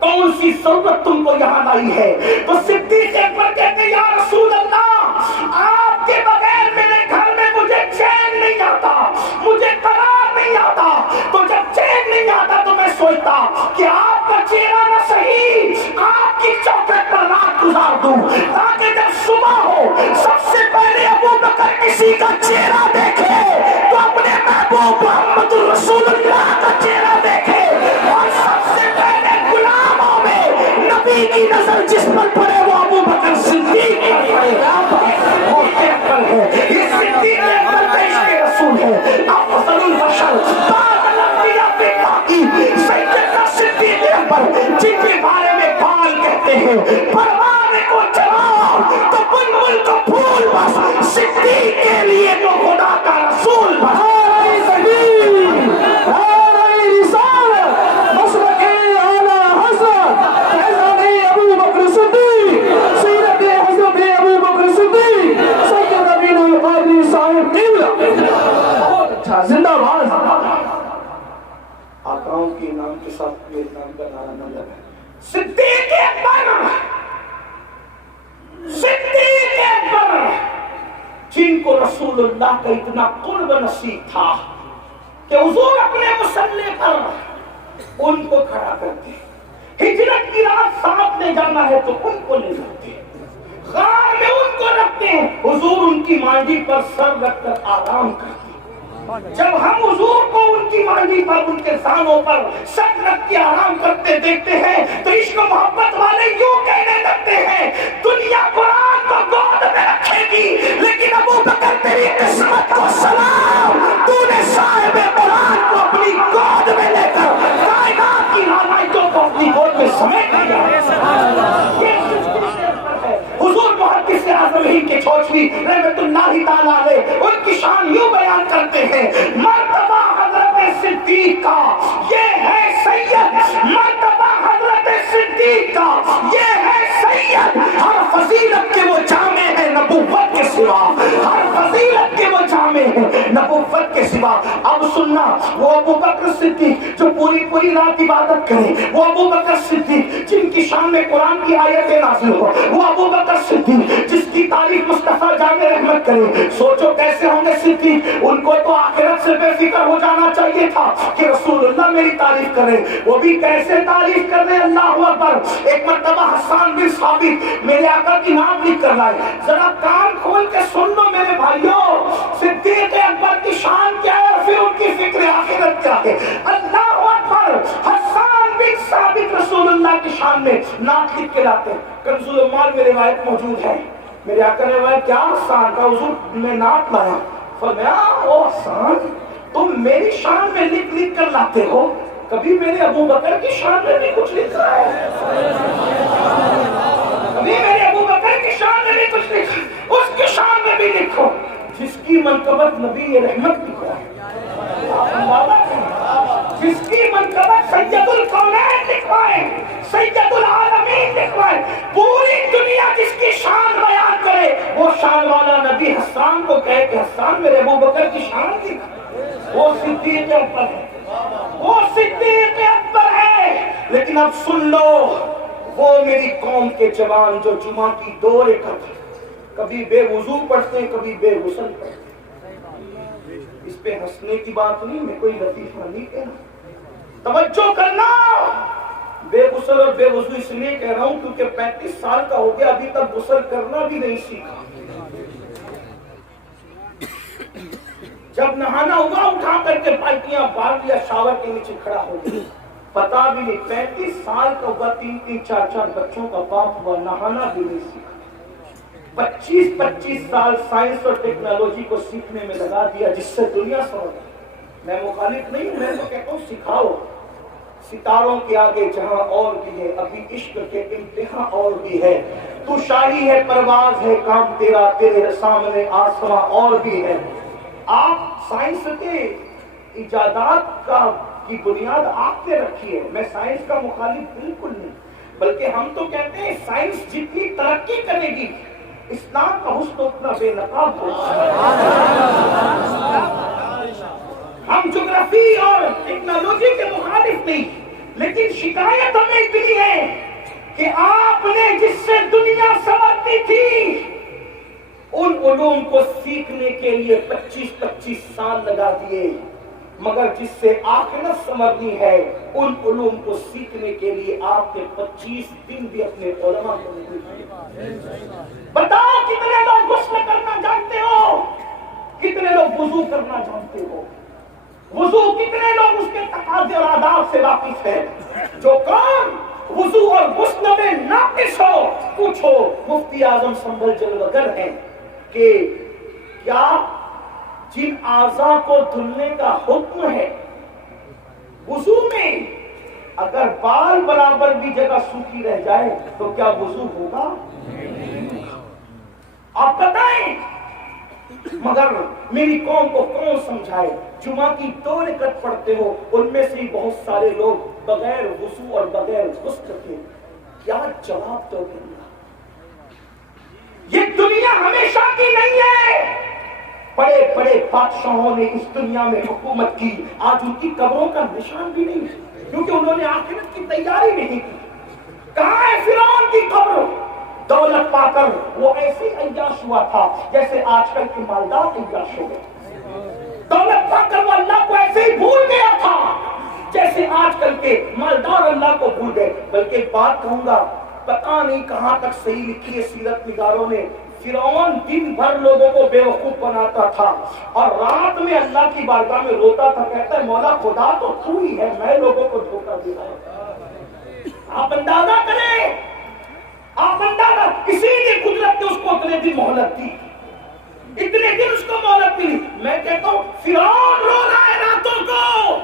کون سی ضرورت تم کو یہاں لائی ہے؟ تو صدیق اکبر کہتے یا رسول اللہ آپ کے بغیر میرے گھر میں مجھے چین نہیں آتا، مجھے قرار نہیں آتا، تو جب چین نہیں آتا تو میں سوچتا کہ آپ کا چہرہ نہ صحیح آپ کی چوکھٹ پر رات گزار دوں تاکہ جب صبح ہو سب سے پہلے ابو بکر کسی کا چہرہ دیکھے تو اپنے محبوب محمد رسول اللہ کا چہرہ دیکھے، اور سب سے پہلے نبی کی نظر جس پر پڑے وہ ابو بکر صدیق پر پڑے۔ وہ اکبر ہے، یہ صدیق اکبر کا عشق رسول ہے۔ افضل البشر بعد الانبیاء بالتحقیق سیدنا صدیق اکبر جن کے بارے میں قال کہتے ہیں پروان کو جواب تو بلبل کو پھول، بس صدیق کے لیے تو خدا کا رسول بس۔ زندہ باد آقاؤں کے نام کے ساتھ میرے نام کا نعرہ نہ لگا۔ صدیق اکبر، صدیق اکبر جن کو رسول اللہ کا اتنا قرب نصیب تھا کہ حضور اپنے مصلی پر ان کو کھڑا کرتے، ہجرت کی رات ساتھ لے جانا ہے تو ان کو لے جاتے، غار میں ان کو رکھتے ہیں، حضور ان کی مانڈی پر سر رکھ کر آرام کرتے۔ جب ہم حضور کو ان کی مانڈی پر، ان کے سانوں پر سر رکھ کے آرام کرتے دیکھتے ہیں تو عشق و محبت والے یوں کہنے لگتے ہیں دنیا قرآن کو گود میں رکھے گی لیکن ابو بکر تیری قسمت کو سلام، تو نے صاحب قرآن کو اپنی گود میں لے کر کائنات کی رعنائیوں کو اپنی گود میں سمیٹ لیا۔ حضور محدث اعظم ہند کے چھوچوی رحمت اللہ تعالیٰ علیہ ان کی شان یوں بیان کرتے ہیں مرتبہ حضرت صدیق کا یہ ہے سید، مرتبہ حضرت صدیق کا یہ ہے سید، ہر فضیلت کے وہ جامع ہے نبوت کے سوا، ہر فضیلت کے وہ جامع ہے نبوت کے سوا۔ اب سننا وہ ابو بکر صدیق جو پوری رات عبادت کرے، وہ ابو بکر صدیق جن کی شان میں قرآن کی آیتیں نازل ہو، وہ ابو بکر صدیق جس کی تعریف مصطفیٰ جامع رحمت کرے۔ سوچو کیسے ہوں گے صدیق، ان کو تو آخرت سے بے فکر ہو جانا چاہیے تھا کہ رسول اللہ میری تعریف کرے، وہ بھی کیسے تعریف کر رہے، اللہ اکبر۔ ایک مرتبہ حسان بن ثابت میرے آقا کی نام لکھ کر لائے، ذرا کان کھول کے سن لو میرے بھائیوں، صدیق اکبر کی شان کیا ہے اور پھر ان کی فکر آخرت کیا ہے۔ اللہ اکبر، حسان بن ثابت رسول اللہ کی شان میں نعت لکھ کے لاتے ہیں، کنز العمال میں روایت موجود ہے، میرے آقا نے روایت کیا حسان کا حضور میں نعت لایا، فرمایا او حسان تم میری شان میں لکھ کر لاتے ہو، کبھی میرے ابو بکر کی شان میں بھی کچھ لکھا ہے؟ کبھی میرے ابو بکر کی شان میں بھی کچھ لکھا؟ اس کی شان میں بھی لکھو جس کی منقبت نبی رحمت لکھا ہے، جس کی منقبت سید القونین لکھوائے، سید العالمین لکھوائے، پوری دنیا جس کی شان بیان کرے، وہ شان والا نبی حسان کو کہے کہ حسان میرے ابو بکر کی شان لکھا، وہ صدیق اکبر ہے، وہ صدیق اکبر ہے۔ لیکن اب سن لو، وہ میری قوم کے جوان جو جمعہ کی 2 رکعت کبھی بے وضو پڑھتے ہیں، کبھی بے غسل پڑھتے ہیں، اس پہ ہنسنے کی بات نہیں، میں کوئی لطیفہ نہیں کہہ رہا، توجہ کرنا۔ بے غسل اور بے وضو اس لیے کہہ رہا ہوں کیونکہ 35 سال کا ہو گیا، ابھی تک غسل کرنا بھی نہیں سیکھا۔ جب نہانا ہوا اٹھا کر کے بالٹیاں بھر لیا، شاور کے نیچے کھڑا ہو گیا، پتا بھی نہیں 35 سال کا ہوا، 3 4 بچوں کا باپ ہوا، نہانا بھی نہیں سیکھا۔ 25 سال سائنس اور ٹیکنالوجی کو سیکھنے میں لگا دیا، جس سے دنیا سمجھ۔ میں مخالف نہیں ہوں، میں تو کہتا ہوں سکھاؤ۔ ستاروں کے آگے جہاں اور بھی ہے، ابھی عشق کے امتحان اور بھی ہے، تو شاہی ہے پرواز ہے کام تیرا، تیرے سامنے آسماں اور بھی ہے۔ آپ سائنس کے ایجادات کی بنیاد آپ نے رکھی ہے، میں سائنس کا مخالف بالکل نہیں، بلکہ ہم تو کہتے ہیں سائنس جتنی ترقی کرے گی اسلام کا حسن اتنا بے نقاب ہوگا۔ ہم جغرافی اور ٹیکنالوجی کے مخالف نہیں، لیکن شکایت ہمیں اتنی ہے کہ آپ نے جس سے دنیا سنورتی تھی ان علوم کو سیکھنے کے لیے 25 سال لگا دیے، مگر جس سے آخرت سنورنی ہے ان علوم کو سیکھنے کے لیے آپ نے 25 دن بھی اپنے علماء کو نہیں دیے۔ بتاؤ کتنے لوگ غسل کرنا جانتے ہو، کتنے لوگ وضو کرنا جانتے ہو، وضو کتنے لوگ اس کے تقاضے اور آداب سے واقف ہے؟ جو کام وضو اور غسل میں ناقص ہو پوچھو مفتی اعظم سنبھل جلوگر ہیں کہ کیا جن اعضاء کو دھلنے کا حکم ہے وضو میں اگر بال برابر بھی جگہ سوکھی رہ جائے تو کیا وضو ہوگا؟ آپ بتائیں۔ مگر میری قوم کو کون سمجھائے؟ جمعہ کی 2 رکعت پڑھتے ہو، ان میں سے بہت سارے لوگ بغیر وضو اور بغیر غسل کے، کیا جواب دو گے؟ یہ دنیا ہمیشہ کی نہیں ہے۔ بڑے بڑے بادشاہوں نے اس دنیا میں حکومت کی، آج ان کی قبروں کا نشان بھی نہیں ہے، کیونکہ انہوں نے آخرت کی تیاری نہیں کی۔ کہاں ہے فرعون کی قبر؟ دولت پا کر وہ ایسے عیاش ہوا تھا جیسے آج کل کے مالدار عیاش ہو گئے۔ دولت پا کر وہ اللہ کو ایسے ہی بھول گیا تھا جیسے آج کل کے مالدار اللہ کو بھول گئے۔ بلکہ ایک بات کہوں گا، پتہ نہیں کہاں تک صحیح لکھی ہے سیرت نگاروں نے، فرعون دن بھر لوگوں کو بے وقوف بناتا تھا اور رات میں اللہ کی بارگاہ میں روتا تھا، کہتا ہے مولا خدا تو تو ہی ہے، میں لوگوں کو دھوکہ دے رہا ہوں۔ آپ اندازہ کریں، آپ اندازہ، اسی لیے قدرت نے اس کو اتنے دن مہلت دی، اتنے دن اس کو مہلت ملی۔ میں کہتا ہوں فرعون رو رہا ہے راتوں کو،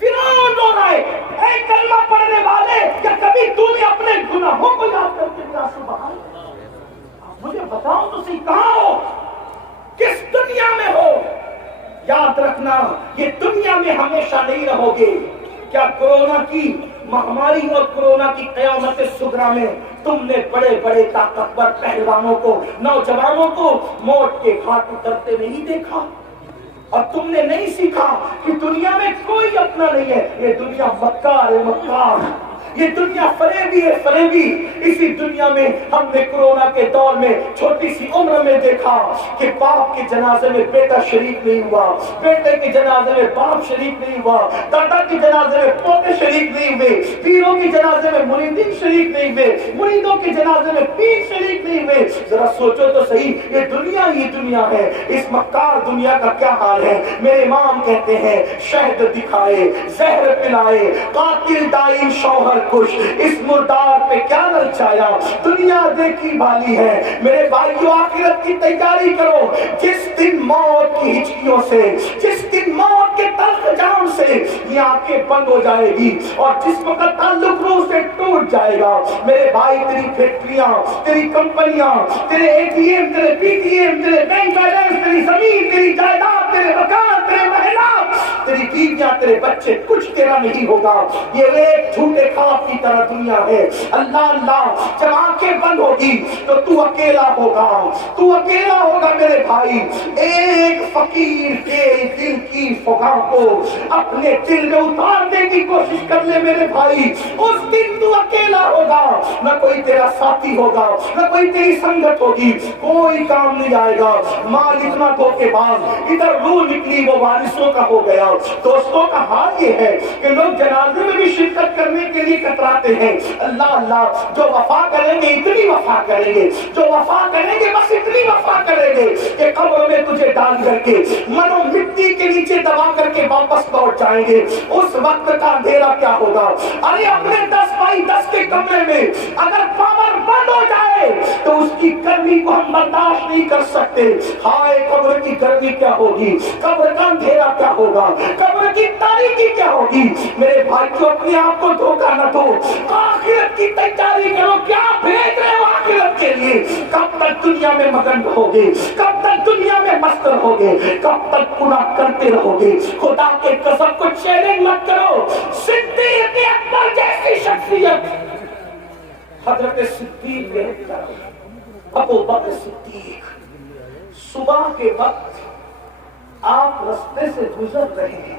فرعون رو رہا ہے۔ اے کلمہ پڑھنے والے، کیا کبھی تو نے اپنے گناہوں کو یاد کر کے کیا سبحان اللہ؟ مجھے بتاؤ تو صحیح، کہاں ہو، کس دنیا میں ہو؟ یاد رکھنا یہ دنیا میں ہمیشہ نہیں رہو گے۔ کیا کورونا کی مہاماری اور کورونا کی قیامت صغریٰ میں تم نے بڑے بڑے طاقتور پہلوانوں کو، نوجوانوں کو موت کے گھاٹ اترتے نہیں دیکھا؟ اور تم نے نہیں سیکھا کہ دنیا میں کوئی اپنا نہیں ہے، یہ دنیا مکار ہے، مکار، یہ دنیا فریبی ہے، فریبی۔ اسی دنیا میں ہم نے کورونا کے دور میں چھوٹی سی عمر میں دیکھا کہ باپ کے جنازے میں بیٹا شریک نہیں ہوا، بیٹے کے جنازے میں باپ شریک نہیں ہوا، دادا کے جنازے میں پوتے شریک نہیں ہوئے، پیروں کے جنازے میں مریدین شریک نہیں ہوئے، مریدوں کے جنازے میں پیر شریک نہیں ہوئے۔ ذرا سوچو تو صحیح، یہ دنیا ہی دنیا ہے، اس مکار دنیا کا کیا حال ہے؟ میرے امام کہتے ہیں شہد دکھائے، زہر پلائے، قاتل دائم شوہر کش، اس مردار پہ کیا نچایا، دنیا دیکھی بالی ہے۔ میرے بھائیو آخرت کی تیاری کرو، جس دن موت کی ہچکیوں سے، جس دن موت کے تلخ جام سے یہ آنکھیں بند ہو جائے گی اور جسم کا تعلق روح سے ٹوٹ جائے گا، میرے بھائی تیری فیکٹریاں، تیری کمپنیاں، تیرے اے ٹی ایم، تیرے پی ٹی ایم، تیرے بینک بیلنس، تیری زمین، تیری جائیداد، تیرے مکان، تیرے محلات، تیری بیویاں، تیرے بچے، کچھ تیرا نہیں ہوگا۔ یہ ایک جھوٹے خواب کی طرح دنیا ہے۔ اللہ اللہ، جب آنکھیں بند ہوگی تو تو اکیلا ہوگا، تو اکیلا ہوگا میرے بھائی۔ ایک فقیر کے دل کی فغاں کو اپنے دل میں اتارنے کی کوشش کر لے میرے بھائی، اس دن تو اکیلا ہوگا، نہ کوئی تیرا ساتھی ہوگا، نہ کوئی تیری سنگت ہوگی، کوئی کام نہیں آئے گا۔ مال اتنا دھوکے باز، ادھر روح نکلی وہ وارثوں کا ہو گیا۔ دوستوں کا حال یہ ہے کہ لوگ جنازے میں بھی شرکت کرنے کے لیے کتراتے ہیں۔ اللہ اللہ، جو وفا کریں گے اتنی وفا کریں گے، جو وفا کریں گے بس اتنی وفا کریں گے کہ قبر میں تجھے ڈال کر کے منو مٹی کے نیچے دبا کر کے واپس لوٹ جائیں گے۔ اس وقت کا اندھیرا کیا ہوگا؟ ارے اپنے 10 بائی 10 کے کمرے میں اگر پاور بند ہو جائے تو اس کی گرمی کو ہم برداشت نہیں کر سکتے۔ ہائے قبر کی گرمی کیا ہوگی، قبر کا اندھیرا کیا ہوگا، قبر کی تاریکی کیا ہوگی۔ میرے بھائیو اپنے آپ کو دھوکہ نہ دو، آخرت کی تیاری کرو۔ کیا بھیج رہے ہو آخرت کے لیے؟ کب تک دنیا میں مگن رہو گے، کب تک دنیا میں مست رہو گے، کب تک گناہ کرتے رہو گے؟ خدا کے قسم کو چیلنج مت کرو۔ صدیق اکبر جیسی شخصیت، حضرت صدیق ابو بکر صدیق، صبح کے وقت آپ رستے سے گزر رہے ہیں،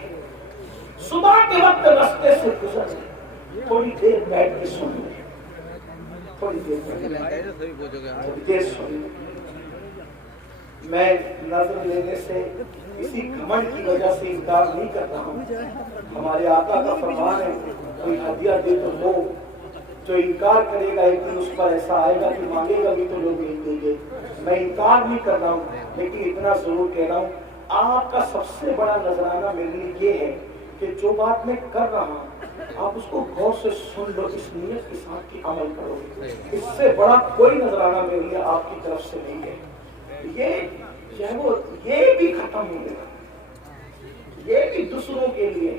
صبح کے وقت رستے سے گزر رہے ہیں، تھوڑی دیر بیٹھ کے سن لیں، تھوڑی دیر سن لیں۔ میں نظر لینے سے کسی گھمنڈ کی وجہ سے انکار نہیں کر رہا ہوں۔ ہمارے آقا کا فرمان ہے کوئی ہدیہ دے تو لو، جو انکار کرے گا ایک دن اس پر ایسا آئے گا کہ مانگے گا بھی تو لوگ نہیں دیں گے۔ میں انکار نہیں کر رہا ہوں، لیکن اتنا ضرور کہہ رہا ہوں، آپ کا سب سے بڑا نذرانہ میرے لیے یہ ہے کہ جو بات میں کر رہا ہوں آپ اس کو غور سے سن لو، اس نیت کے ساتھ کی عمل کرو۔ اس سے بڑا کوئی نذرانہ میرے لیے آپ کی طرف سے نہیں ہے۔ یہ بھی ختم ہو گیا، یہ بھی دوسروں کے لیے۔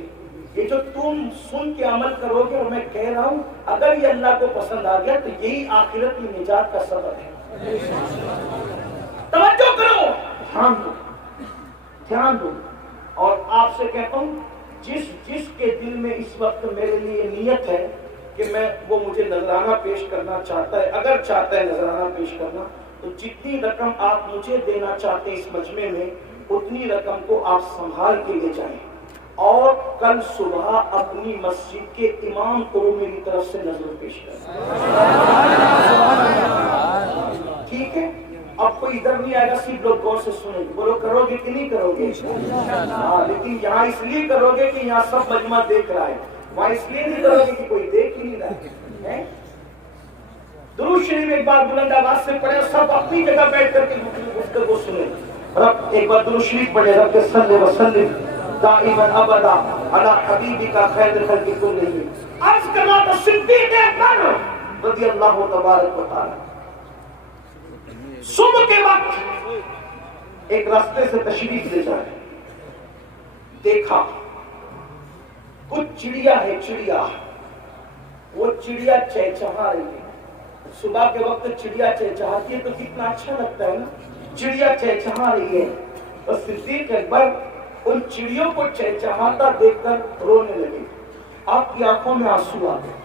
یہ جو تم سن کے عمل کرو گے، اور میں کہہ رہا ہوں اگر یہ اللہ کو پسند آ گیا تو یہی آخرت کی نجات کا سبب ہے۔ توجہ کرو، دھیان دو۔ اور آپ سے کہتا ہوں جس کے دل میں اس وقت میرے لیے نیت ہے کہ میں وہ مجھے نذرانہ پیش کرنا چاہتا ہے، اگر چاہتا ہے نذرانہ پیش کرنا، تو جتنی رقم آپ مجھے دینا چاہتے ہیں اس مجمع میں اتنی رقم کو آپ سنبھال کے لے جائیں، اور کل صبح اپنی مسجد کے امام کو میری طرف سے نظر پیش کریں۔ ٹھیک ہے؟ اب کوئی ادھر نہیں آئے گا، صرف لوگ غور سے سنیں گے، بولو کرو گے کہ نہیں کرو گے؟ ہاں، لیکن یہاں اس لیے کرو گے کہ یہاں سب مجمع دیکھ رہا ہے، وہاں اس لیے نہیں کرو گے کہ کوئی دیکھ ہی نہیں رہا ہے۔ درود شریف ایک بار بلند آواز سے پڑھے، سب اپنی جگہ بیٹھ کر کے گفتگو سنیں۔ رب ایک بار درود شریف پڑھے، رب صلی وسلم دائما ابدا علی حبیبک خیر خلق کلہم۔ عرض کرنا تو صدیق اکبر رضی اللہ تبارک و تعالی صبح کے وقت ایک راستے سے تشریف لے جائے، دیکھا کچھ چڑیا ہے، چڑیا، وہ چڑیا چہچہا رہی ہے۔ صبح کے وقت چڑیا چہچہاتی ہے تو کتنا اچھا لگتا ہے نا، چڑیا چہچہا رہی ہے۔ اور صدیق اکبر ان چڑیوں کو چہچہاتا دیکھ کر رونے لگے، آپ کی آنکھوں میں آنسو آ گئے،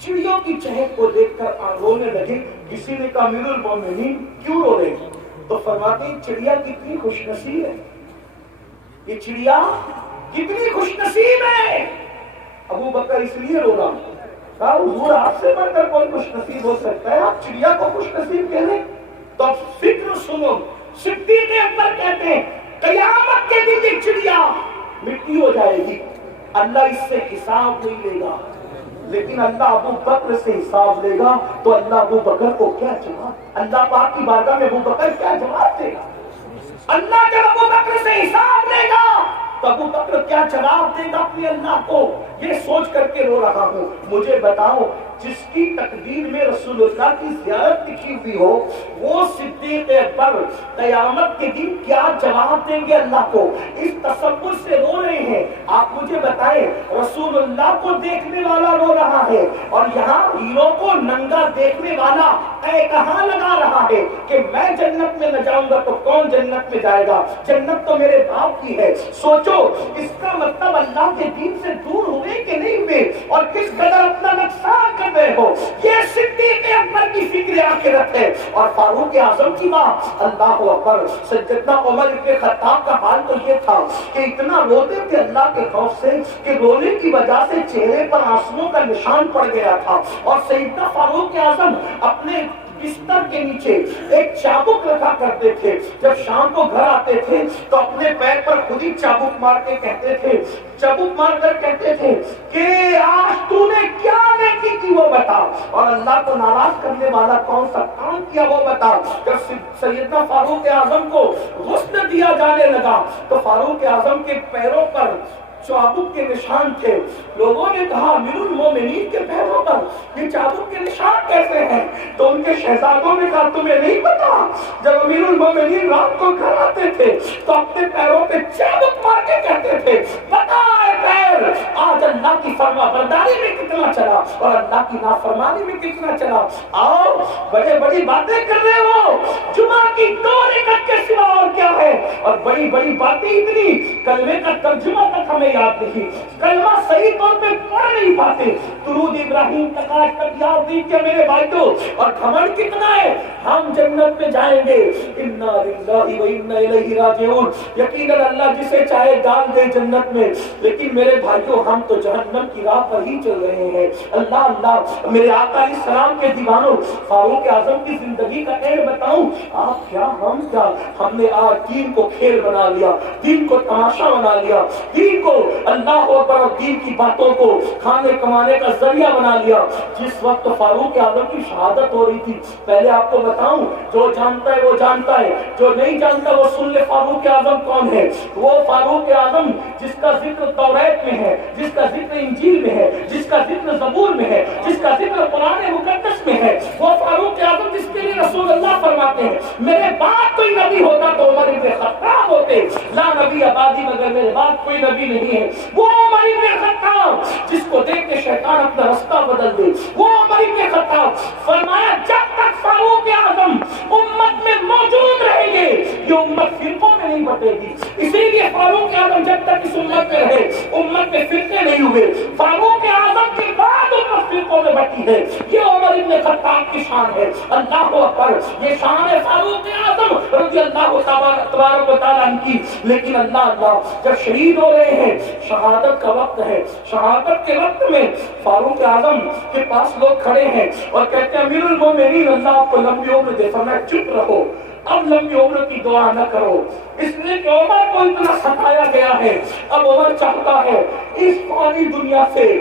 چڑیوں کی چہک کو دیکھ کر رونے لگے۔ کسی نے کہا امیر المومنین کیوں رو رہے ہیں؟ تو فرماتے ہیں چڑیا کتنی خوش نصیب ہے، یہ چڑیا کتنی خوش نصیب ہے۔ ابو بکر اس لیے رو رہا ہوں، کہا حضور آپ سے بڑھ کر کون خوش نصیب ہو سکتا ہے، آپ چڑیا کو خوش نصیب کہہ رہے؟ تو اب فکر سنو، صدیق اکبر کہتے ہیں قیامت کے دن یہ چڑیا مٹی ہو جائے گی، اللہ اس سے حساب نہیں لے گا، لیکن اللہ ابو بکر سے حساب لے گا۔ تو اللہ ابو بکر کو کیا جواب، اللہ پاک کی بارگاہ میں ابو بکر کیا جواب دے گا؟ اللہ جب ابو بکر سے حساب لے گا تو ابو بکر کیا جواب دے گا اپنے اللہ کو، یہ سوچ کر کے رو رہا ہوں۔ مجھے بتاؤ جس کی تقدیر میں رسول اللہ کی زیارت لکھی ہوئی ہو وہ صدیق اکبر قیامت کے دن کیا جواب دیں گے اللہ کو؟ اس تصور سے رو رہے ہیں۔ آپ مجھے بتائیں رسول اللہ کو دیکھنے والا رو رہا ہے اور یہاں ہیرو کو ننگا دیکھنے والا اے کہاں لگا رہا ہے کہ میں جنت میں نہ جاؤں گا تو کون جنت میں جائے گا، جنت تو میرے باپ کی ہے۔ سوچو اس کا مطلب اللہ کے دین سے دور ہوئے کہ نہیں ہوئے اور کس قدر اپنا نقصان کر رہے ہو۔ یہ صدیق اکبر کی فکر آخرت ہے اور فاروق اعظم کی ماں اللہ اکبر سیدنا عمر ابن خطاب کا حال تو یہ تھا کہ اتنا روتے تھے اللہ کے خوف سے کہ رونے کی وجہ سے چہرے پر آنسوؤں کا نشان پڑ گیا تھا، اور سیدنا فاروق اعظم اپنے بستر کے نیچے ایک چابک رکھا کرتے تھے۔ جب شام کو گھر آتے تھے تو اپنے پیر پر خود ہی چابک مار کے کہتے تھے، چابک مار کر کہتے تھے کہ آج تو نے کیا نیکی کی وہ بتا، اور اللہ کو ناراض کرنے والا کون سا کام کیا وہ بتا۔ جب سیدنا فاروق اعظم کو غسل دیا جانے لگا تو فاروق اعظم کے پیروں پر چابک کے نشان تھے۔ لوگوں نے کہا امیر المومنین کے پیروں پر یہ چابک کے نشان کیسے ہیں؟ تو ان کے شہزادوں نے کہا تمہیں نہیں پتا، جب امیر المومنین رات کو گھر آتے تھے تو اپنے پیروں پہ چابک مار کے کہتے تھے بتا اے پیر آج اللہ کی فرما برداری میں کتنا چلا اور اللہ کی نافرمانی میں کتنا چلا۔ آؤ بڑے بڑی باتیں کر رہے ہو، جمعہ کی 2 رکعت کے سوا اور کیا ہے، اور بڑی بڑی باتیں اتنی کلمے کا ترجمہ تک ہمیں یاد نہیں، کلمہ صحیح طور پہ پڑھ نہیں پاتے، درود ابراہیم تک آج تک یاد نہیں کیا میرے بھائیوں، اور گھمنڈ کتنا ہے ہم جنت میں جائیں گے، انا للہ و انا الیہ راجعون، یقیناً اللہ جسے چاہے ڈال دے جنت میں، لیکن میرے بھائیوں ہم تو جہنم کی راہ پر ہی چل رہے ہیں۔ اللہ اللہ میرے آقا علیہ السلام کے دیوانوں، فاروق اعظم کی زندگی کا اینڈ بتاؤں، آپ کیا ہم کیا، ہم نے آج دین کو کھیل بنا لیا، دین کو تماشا بنا لیا، دین کو اللہ اکبر اور دین کی باتوں کو کھانے کمانے کا ذریعہ بنا لیا۔ جس وقت فاروق اعظم کی شہادت ہو رہی تھی، پہلے آپ کو بتاؤں جو جانتا ہے وہ جانتا ہے، جو نہیں جانتا وہ سن لے فاروق اعظم کون ہے۔ وہ فاروق اعظم جس کا ذکر توریت میں ہے، جس کا ذکر انجیل میں ہے، جس کا ذکر زبور میں ہے، جس کا ذکر قرآن مقدس میں ہے، وہ فاروق اعظم جس کے لیے رسول اللہ فرماتے ہیں میرے بعد کوئی نبی ہوتا تو عمر بن خطاب ہوتے، لا نبی آبادی مگر میرے بعد کوئی نبی نہیں ہے۔ وہ عمر بن خطاب جس کو دیکھ کے شیطان اپنا رستہ بدل دے، وہ عمر بن خطاب فرمایا جب تک فاروق اعظم امت میں موجود رہیں گے یہ امت فرقوں میں نہیں بٹے گی، اسی لیے فاروق اعظم جب تک اس امت میں رہے امت میں فرقے نہیں ہوئے، فاروق اعظم کے بعد امت فرقوں میں بٹی ہے، یہ عمر بن خطاب کی شان ہے۔ اللہ اکبر، یہ شان ہے فاروق اعظم رضی اللہ تبارک و تعالیٰ عنہ کی۔ لیکن اللہ اللہ جب شہید ہو رہے ہیں، شہادت کا وقت ہے، شہادت کے وقت میں فاروق اعظم کے پاس لوگ کھڑے ہیں اور کہتے ہیں امیر المومنین اللہ آپ کو لمبی عمر دے، فرمایا چپ رہو، اب لمبی عمر کی دعا نہ کرو، اس لیے کہ عمر کو اتنا ستایا گیا ہے، اب عمر چاہتا ہے اس فانی دنیا سے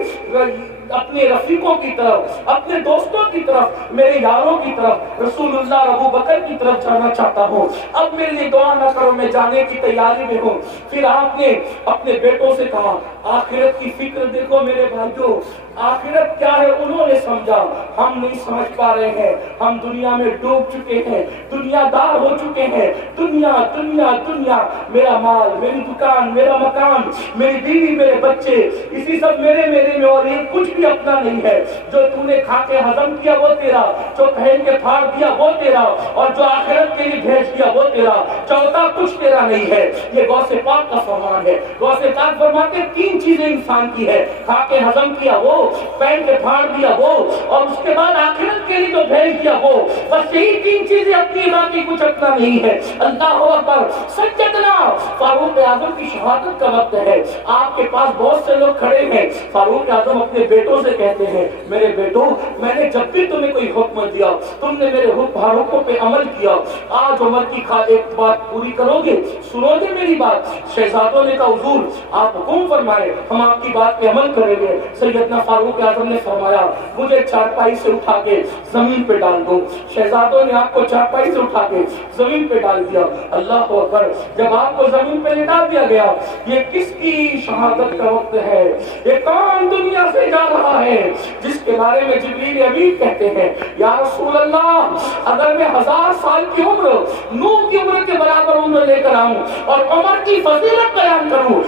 اپنے رفیقوں کی طرف، اپنے دوستوں کی طرف، میرے یاروں کی طرف، رسول اللہ اور ابو بکر کی طرف جانا چاہتا ہوں، اب میرے لیے دعا نہ کرو، میں جانے کی تیاری میں ہوں۔ پھر آپ نے اپنے بیٹوں سے کہا آخرت کی فکر دیکھو میرے بھائیوں، آخرت کیا ہے انہوں نے سمجھا، ہم نہیں سمجھ پا رہے ہیں، ہم دنیا میں ڈوب چکے ہیں، دنیا دار ہو چکے ہیں، دنیا دنیا دنیا، میرا مال، میری دکان، میرا مکان، میری بیوی، میرے بچے، اسی سب میرے میں، اور یہ کچھ بھی اپنا نہیں ہے، جو تو نے کھا کے ہضم کیا وہ تیرا، جو پہن کے پھاڑ دیا وہ تیرا، اور جو آخرت کے لیے بھیج دیا وہ تیرا، چوتھا کچھ تیرا نہیں ہے۔ یہ غوث پاک کا فرمان ہے، غوث پاک فرماتے ہیں 3 چیزیں انسان کی ہے، کھا کے ہضم کیا وہ، پہن کے پھاڑ دیا وہ، اور اس کے بعد آخرت کے لیے جو بھیج دیا وہ، بس یہی 3 چیزیں اپنی باقی کچھ اپنا نہیں ہے۔ اللہ اکبر، سجدنا، فاروق اعظم کی شہادت کا وقت ہے، آپ کے پاس بہت سے لوگ کھڑے ہیں، فاروق اعظم اپنے بیٹوں سے کہتے ہیں میرے بیٹوں میں نے جب بھی تمہیں کوئی حکم دیا تم نے میرے حکموں پہ عمل کیا، آج عمر کی ایک بات پوری کرو گے، سنو گے میری بات؟ شہزادوں نے کہا حضور آپ حکم فرمائے، ہم آپ کی بات پہ عمل کریں گے۔ سیدنا فاروق اعظم نے فرمایا مجھے چارپائی سے اٹھا کے زمین پہ ڈال دو۔ شہزادوں نے آپ کو چارپائی سے اٹھا کے زمین پہ ڈال دیا. اللہ اکبر. جب آپ کو زمین پہ لٹا دیا گیا, یہ کس کی شہادت کا وقت ہے؟ یہ کون دنیا سے جا رہا ہے جس کے بارے میں جبریل امین کہتے ہیں یا رسول اللہ, اگر میں 1000 سال کی عمر نوح کی عمر کے برابر عمر لے کر آؤں اور عمر کی فضیلت بیان کروں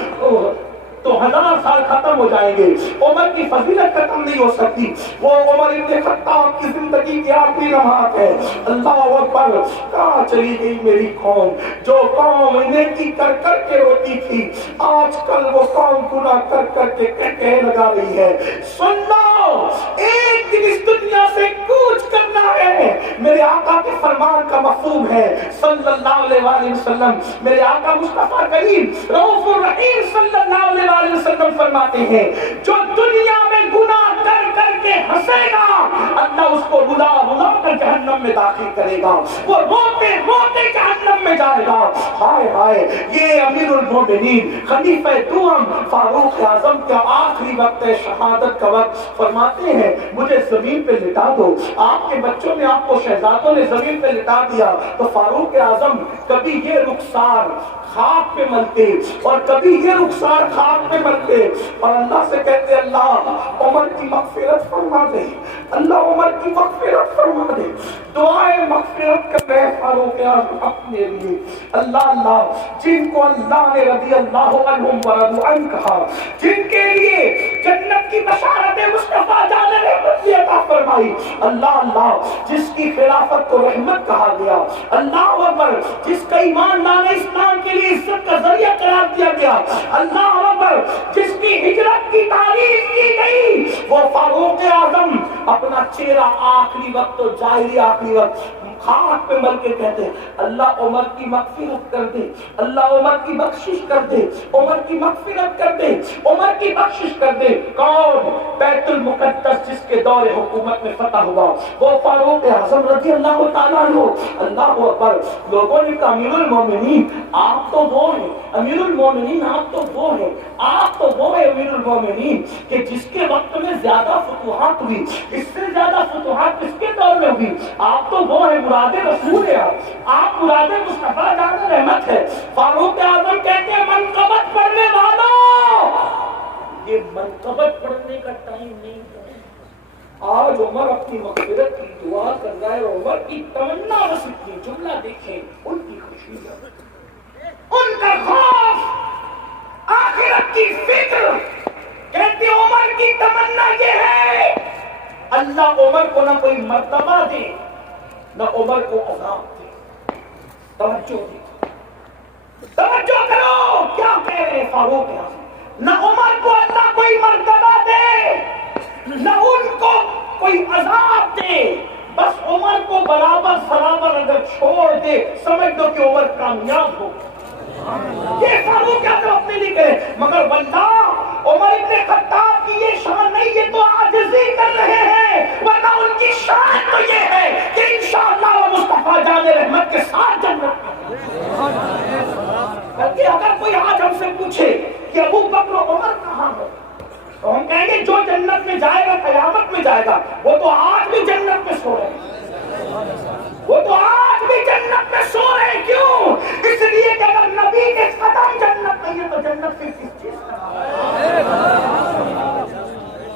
تو 1000 سال ختم ہو جائیں گے, عمر کی فضیلت ختم نہیں ہو سکتی. وہ عمر ابن خطاب کی زندگی کی آخری لمحات ہے. اللہ اکبر. کہاں چلی گئی میری قوم؟ جو قوم نیکی کر کر کے روتی تھی, آج کل وہ قوم گناہ کر کر کے کہنے لگا رہی ہے. سن لو, ایک دن اس دنیا سے کوچ کرنا ہے. میرے آقا کے فرمان کا مفہوم ہے صلی اللہ علیہ وآلہ وسلم. میرے آقا مصطفیٰ کریم رؤوف الرحیم صلی اللہ علیہ وسلم فرماتے ہیں, جو دنیا میں گناہ کر کر کے ہنسے گا, اللہ اس کو رلا رلا کر جہنم میں داخل کرے گا. وہ روتے روتے جہنم میں جائے گا. ہائے ہائے. یہ امیر المومنین خلیفہ دوم فاروق اعظم کا آخری وقت ہے, شہادت کا وقت. فرماتے ہیں مجھے زمین پہ لٹا دو. آپ کے بچوں نے, آپ کو شہزادوں نے زمین پہ لٹا دیا تو فاروق اعظم کبھی یہ رخسار خاک پہ ملتے اور کبھی یہ رخسار خاک پہ ملتے اور اللہ سے کہتے اللہ عمر کی مغفرت فرما دے, اللہ عمر کی مغفرت فرما دے. دعائیں مغفرت کر رہے فاروق اعظم اپنے لیے. اللہ اللہ, جن کو اللہ نے رضی اللہ عنہم ورضوا عنہ کہا, جن کے لیے جنت کی بشارت مصطفیٰ جان رحمت عطا فرمائی. اللہ اللہ, جس کی خلافت کو رحمت کہا گیا. اللہ اکبر, جس کا ایمان لانے اسلام کے لیے عزت کا ذریعہ قرار دیا گیا. اللہ اکبر, جس کی ہجرت کی تعریف کی گئی, وہ فاروق اعظم اپنا چہرہ آخری وقت اور ظاہری آخری وقت خاک پہ مل کے کہتے ہیں اللہ عمر کی مغفرت کر دے, اللہ عمر کی بخشش کر دے, عمر کی مغفرت کر دے, عمر کی بخشش کر دے. کون؟ بیت المقدس جس کے دور حکومت میں فتح ہوا, وہ فاروق اعظم رضی اللہ تعالیٰ عنہ. اللہ اکبر. لوگوں نے کہا امیر المومنین آپ تو وہ ہیں, امیر المومنین آپ تو وہ ہیں, آپ تو وہ ہیں امیر المومنین کہ جس کے وقت میں زیادہ فتوحات ہوئی, اس سے زیادہ فتوحات کس کے دور میں ہوئی. آپ تو وہ ہیں مراد رسول ہے, آپ مراد مصطفیٰ جان رحمت ہے. فاروق اعظم کہتے ہیں منقبت پڑھنے والوں, یہ منقبت پڑھنے کا ٹائم نہیں ہے. آج عمر اپنی مغفرت کی دعا کر رہا ہے, عمر کی تمنا بس اتنی. جملہ دیکھیں, ان کی خوشی, ان کا خوف, آخرت کی فکر. کہتے عمر کی تمنا یہ ہے اللہ عمر کو نہ کوئی مرتبہ دے نہ عمر کو عذاب دے. توجہ دے, توجہ کرو کیا کہہ رہے ہیں فاروق اعظم. نہ عمر کو اللہ کوئی مرتبہ دے نہ ان کو کوئی عذاب دے, بس عمر کو برابر برابر اگر چھوڑ دے سمجھ دو کہ عمر کامیاب ہو. یہ فاروق اعظم اپنے لیے کہے, مگر واللہ عمر ابن خطاب کی یہ شان نہیں, یہ تو عاجزی کر رہے ہیں, ورنہ ان کی شان تو یہ ہے کہ انشاءاللہ وہ مصطفیٰ جان رحمت کے ساتھ جنت میں. بلکہ اگر کوئی آج ہم سے پوچھے کہ ابو بکر و عمر کہاں ہے تو ہم کہیں گے جو جنت میں جائے گا قیامت میں جائے گا. وہ تو آج بھی جنت میں سو رہے ہیں, وہ تو آج بھی جنت میں سو رہے ہیں. کیوں؟ اس لیے کہ اگر نبی کے قدم جنت نہیں ہے تو جنت پھر کس چیز کا؟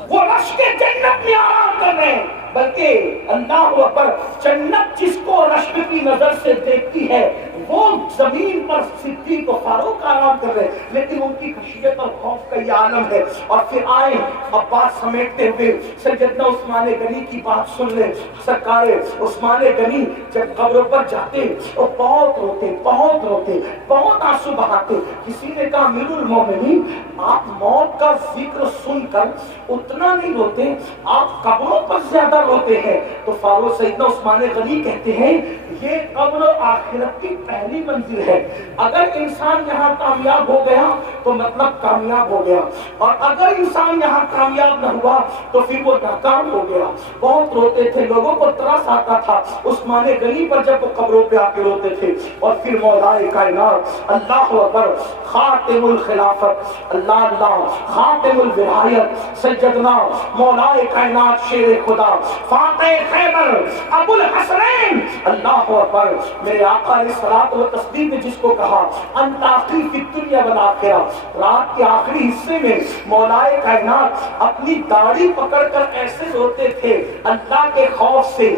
وہ رش کے جنت میں آرام کر رہے ہیں. بلکہ اللہ اکبر, جنت جس کو رشک کی نظر سے دیکھتی ہے وہ زمین پر صدیق و فاروق آرام کر رہے, لیکن ان کی خشیت اور خوف کا یہ عالم ہے. اور پھر آئے عباس سمیٹتے ہوئے سیدنا عثمان غنی کی بات سن لیں. سرکار عثمان غنی جب قبر پر جاتے تو بہت روتے, بہت روتے, بہت آنسو بہاتے. کسی نے کہا امیر المومنین آپ موت کا ذکر سن کر اتنا نہیں روتے, آپ قبروں پر زیادہ روتے ہیں. تو فاروق سیدنا عثمان غنی کہتے ہیں یہ قبر آخرت کی پہلی منزل ہے. اگر انسان یہاں کامیاب ہو گیا تو مطلب کامیاب ہو گیا, اور اگر انسان یہاں کامیاب نہ ہوا تو پھر وہ ناکام ہو گیا. بہت روتے تھے, لوگوں کو ترس آتا تھا عثمان غنی پر جب وہ قبروں پہ آ کے روتے تھے. اور پھر مولا کائنات اللہ اکبر خاتم الخلافت اللہ اللہ خاتم الولایت سیدنا مولا کائنات شیر خدا فاتح خیبر ابو الحسنین اللہ اللہ اکبر. میرے آقا علیہ الصلوۃ والتسلیم نے جس کو کہا انت آخری فی الدنیا والآخرہ، رات کے آخری حصے میں مولائے کائنات اپنی داڑھی پکڑ کر ایسے روتے تھے اللہ کے خوف سے.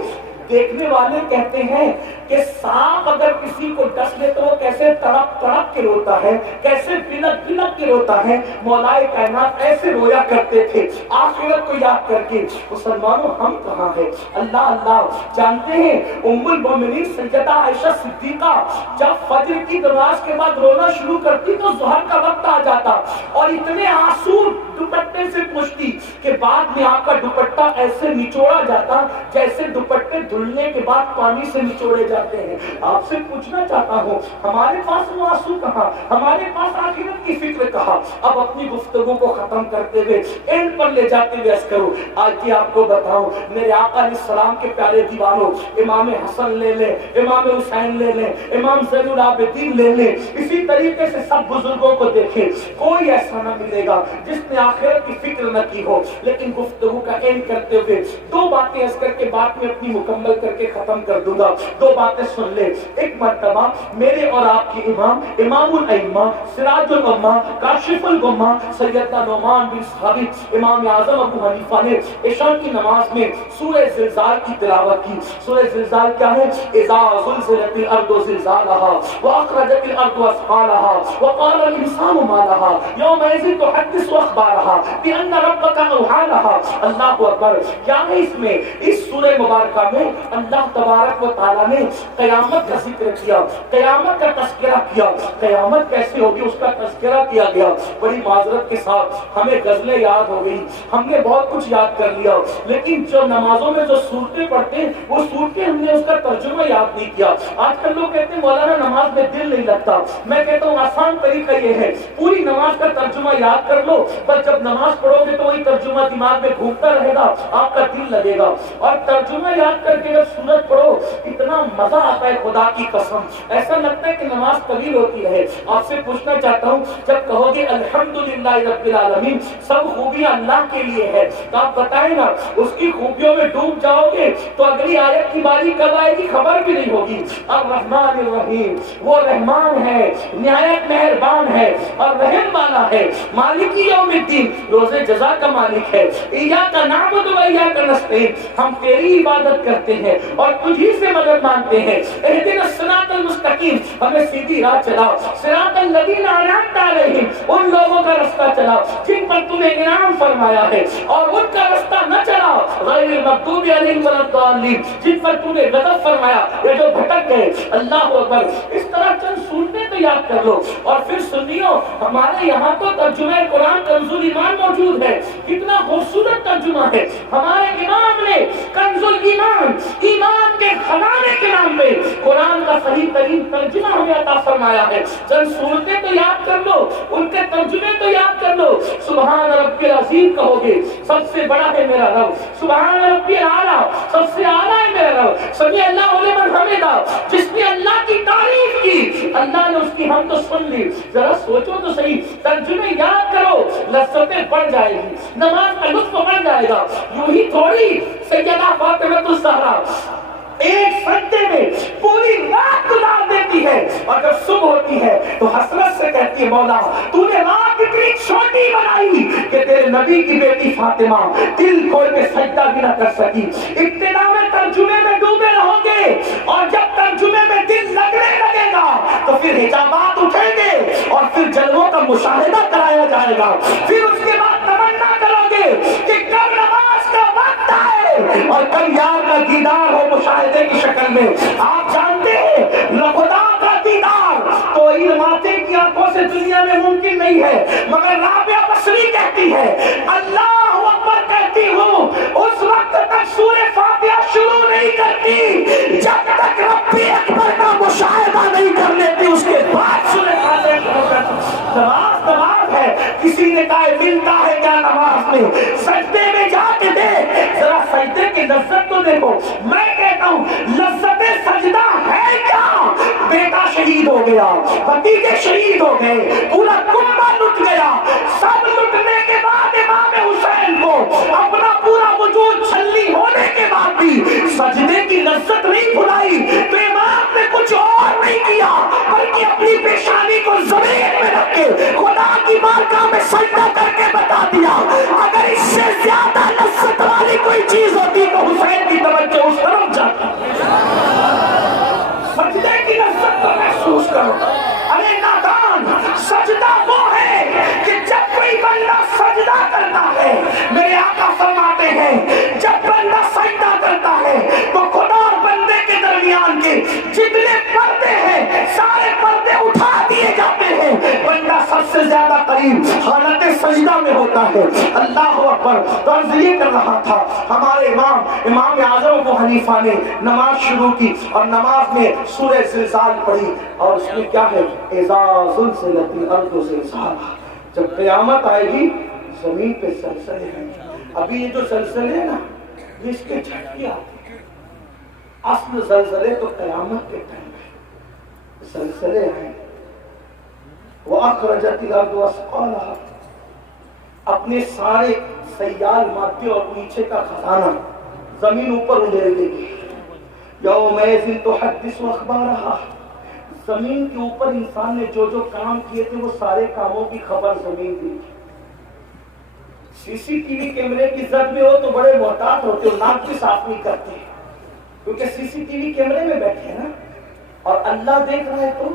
دیکھنے والے کہتے ہیں کہ سانپ اگر کسی کو ڈس لے تو وہ کیسے تڑپ تڑپ کے روتا ہے، کیسے بلک بلک کے روتا ہے. مولائے کائنات ایسے رویا کرتے تھے آخرت کو یاد کر کے. مسلمانوں ہم کہاں ہیں؟ اللہ اللہ. جانتے ہیں ام المومنین سیدہ عائشہ صدیقہ جب فجر کی نماز کے بعد رونا شروع کرتی تو ظہر کا وقت آ جاتا اور اتنے آنسو دوپٹے سے پوچھتی کہ بعد میں آپ کا دوپٹہ ایسے نچوڑا جاتا جیسے دوپٹے دھلنے کے بعد پانی سے نچوڑے جاتے ہیں. آپ سے پوچھنا چاہتا ہوں ہمارے پاس وہ آنسو کہاں، ہمارے پاس آخرت کی فکر کہاں؟ اب اپنی گفتگو کو ختم کرتے ہوئے اینڈ پر لے جاتے ہوئے عرض کروں آج کی آپ کو بتاؤں میرے آقا علیہ السلام کے پیارے دیوانوں، امام حسن لے لیں، امام حسین لے لیں، امام زین العابدین لے لیں، اسی طریقے سے سب بزرگوں کو دیکھیں، کوئی ایسا نہ ملے گا جس نے آخرت کی فکر نہ کی ہو. لیکن گفتگو کا اینڈ کرتے ہوئے دو باتیں عرض کر کے بات میں اپنی مکمل کر کے ختم کر دوں گا. دو باتیں سن لیں. ایک مرتبہ میرے اور آپ کے امام، امام الائمہ، سراج الامہ، کاشف الغمہ سیدنا نعمان بن ثابت امام اعظم ابو حنیفہ نے عشاء کی نماز میں سورہ زلزال کی تلاوت کی. سورہ زلزال کیا ہے؟ اذا زلزلت الارض زلزالها واخرجت الارض اثقالها وقال الانسان ما لها يومئذ تحدث اخبارها بان ربك اوحى لها. اللہ اکبر. کیا ہے اس میں؟ اس سورہ مبارکہ میں اللہ تبارک و تعالیٰ نے قیامت کا ذکر کیا، قیامت کا تذکرہ کیا. قیامت کیسے ہوگی اس کا تذکرہ کیا گیا. بڑی معذرت کے ساتھ ہمیں غزلیں یاد ہو گئی، ہم نے بہت کچھ یاد کر لیا، لیکن جو نمازوں میں جو صورتیں پڑھتے ہیں وہ صورتیں ہم نے اس کا ترجمہ یاد نہیں کیا. آج کل لوگ کہتے ہیں مولانا نماز میں دل نہیں لگتا. میں کہتا ہوں آسان طریقہ یہ ہے پوری نماز کا ترجمہ یاد کر لو، پر جب نماز پڑھو گے تو وہی ترجمہ دماغ میں گھومتا رہے گا، آپ کا دل لگے گا. اور ترجمہ یاد کر کے جب سورت پڑھو اتنا مزہ آتا ہے خدا کی قسم، ایسا لگتا ہے کہ نماز طویل ہوتی ہے. آپ سے پوچھنا چاہتا ہوں جب کہو گے الحمدللہ رب العالمین سب خوبیاں اللہ کے لیے ہے تو آپ بتائیں نا اس کی خوبیوں میں ڈوب جاؤ گے تو اگلی آیت کی باری کب آئے گی خبر بھی نہیں ہوگی. الرحمن الرحیم، وہ رحمان ہے، نہایت مہربان ہے اور رحم والا ہے. مالک یوم الدین، روز جزا کا مالک ہے. ایاک نعبد و ایاک نستعین، ہم تیری عبادت کرتے ہیں اور تجھی سے مدد مانگتے ہیں. اہدنا الصراط المستقیم، ہمیں سیدھی راہ چلاؤ. صراط الذین انعمت علیہم، ان لوگوں کا رستہ چلاؤ جن پر تم نے انعام فرمایا ہے، اور ان کا رستہ نہ چلاؤ غیر المغضوب علیہم ولا الضالین، جن پر تم نے غضب فرمایا یا جو بھٹک گئے. اللہ اکبر. اس طرح چند سنتے تو یاد کر لو. اور پھر سنیو ہمارے یہاں تو ترجمہ قرآن کنز الایمان موجود ہے. کتنا خوبصورت ترجمہ ہے. ہمارے امام نے کنز الایمان، ایمان کے خزانے کے نام پہ قرآن کا صحیح ترین ترجمہ ہمیں عطا فرمایا ہے. چند سورتیں تو یاد کر لو، ان کے ترجمے تو یاد کر لو. سبحان ربی العظیم کہو گے سب سے بڑا ہے میرا رب. سبحان ربی الاعلیٰ، سب سے اعلیٰ ہے میرا رب. سمیع اللہ لمن حمدہ، جس نے اللہ کی تعریف کی اللہ نے اس کی حمد سن لی. ذرا سوچو تو صحیح، ترجمے یاد کرو، لذتیں بڑھ جائے گی، نماز کا لطف بڑھ جائے گا. یوں ہی تھوڑی سیدہ فاطمہ الزہرا ایک سجدے میں پوری رات گزار دیتی ہے اور جب صبح ہوتی ہے تو حسرت سے کہتی ہے مولا تو نے رات اتنی چھوٹی بنائی کہ تیرے نبی کی بیٹی فاطمہ دل کھول کے سجدہ بھی نہ کر سکی. ابتدا میں ترجمے میں ڈوبے رہو گے اور جب ترجمے میں دل لگنے لگے گا تو پھر حجابات اٹھیں گے اور پھر جلووں کا مشاہدہ کرایا جائے گا. پھر اس کے بعد تمنا کرو گے کہ کب نماز کا وقت آئے اور کب یار کا دیدار ہو مشاہدے کی شکل میں. آپ جانتے ہیں خدا کا دیدار تو علماتے کی آنکھوں سے دنیا میں ممکن نہیں ہے، مگر رابعہ بصری کہتی ہے اللہ اکبر کہتی ہوں اس وقت تک سورہ فاتحہ شروع نہیں کرتی جب تک ربی اکبر کا مشاہدہ نہیں کر لیتی، اس کے بعد سورہ فاتحہ شروع کرتی. نماز ہے. کسی نے کہا ملتا ہے کیا نماز میں؟ سجدے میں جا کے دیکھ، ذرا سجدے کی لذت تو دیکھو. میں کہتا ہوں لذت سجدہ ہے کیا؟ بیٹا شہید ہو گیا، بھتیجے شہید ہو گئے، پورا کنبہ لٹ گیا. سب لٹنے کے بعد امام حسین کو اپنا پورا وجود چھلنی ہونے کے بعد بھی سجدے کی لذت نہیں بھلائی تو آقا فرماتے ہیں جب بندہ سجدہ کرتا ہے تو خدا اور بندے کے درمیان کے جتنے پردے ہیں سارے پردے اٹھا دیے جاتے ہیں، بندہ سب سے زیادہ قریب حالت سجدہ میں ہوتا ہے۔ اللہ اکبر۔ طرز یہ کر رہا تھا ہمارے امام اعظم ابو حنیفہ نے نماز شروع کی اور نماز میں سورہ زلزال پڑھی، اور اس میں کیا ہے، اذا زلزلت الارض زلزالہا، جب قیامت آئے گی زمین پہ زلزلے ہیں۔ ابھی یہ جو زلزلے ہیں نا، یہ اس کے جھٹکے آتے ہیں، اصل زلزلے تو قیامت کے ٹائم ہے۔ زلزلے ہیں، وَأَخْرَجَتِ الْأَرْضُ أَثْقَالَهَا، اپنے سارے سیال مادے اور نیچے کا خزانہ زمین اوپر اندھیل دے گی۔ یومئذ تحدث اخبارها، زمین کے اوپر انسان نے جو جو کام کیے تھے وہ سارے کاموں کی خبر زمین دی۔ سی سی ٹی وی کیمرے کی زد میں ہو تو بڑے محتاط ہوتے ہو، ناک بھی صاف نہیں کرتے، کیونکہ سی سی ٹی وی کیمرے میں بیٹھے ہیں نا، اور اللہ دیکھ رہا ہے۔ تو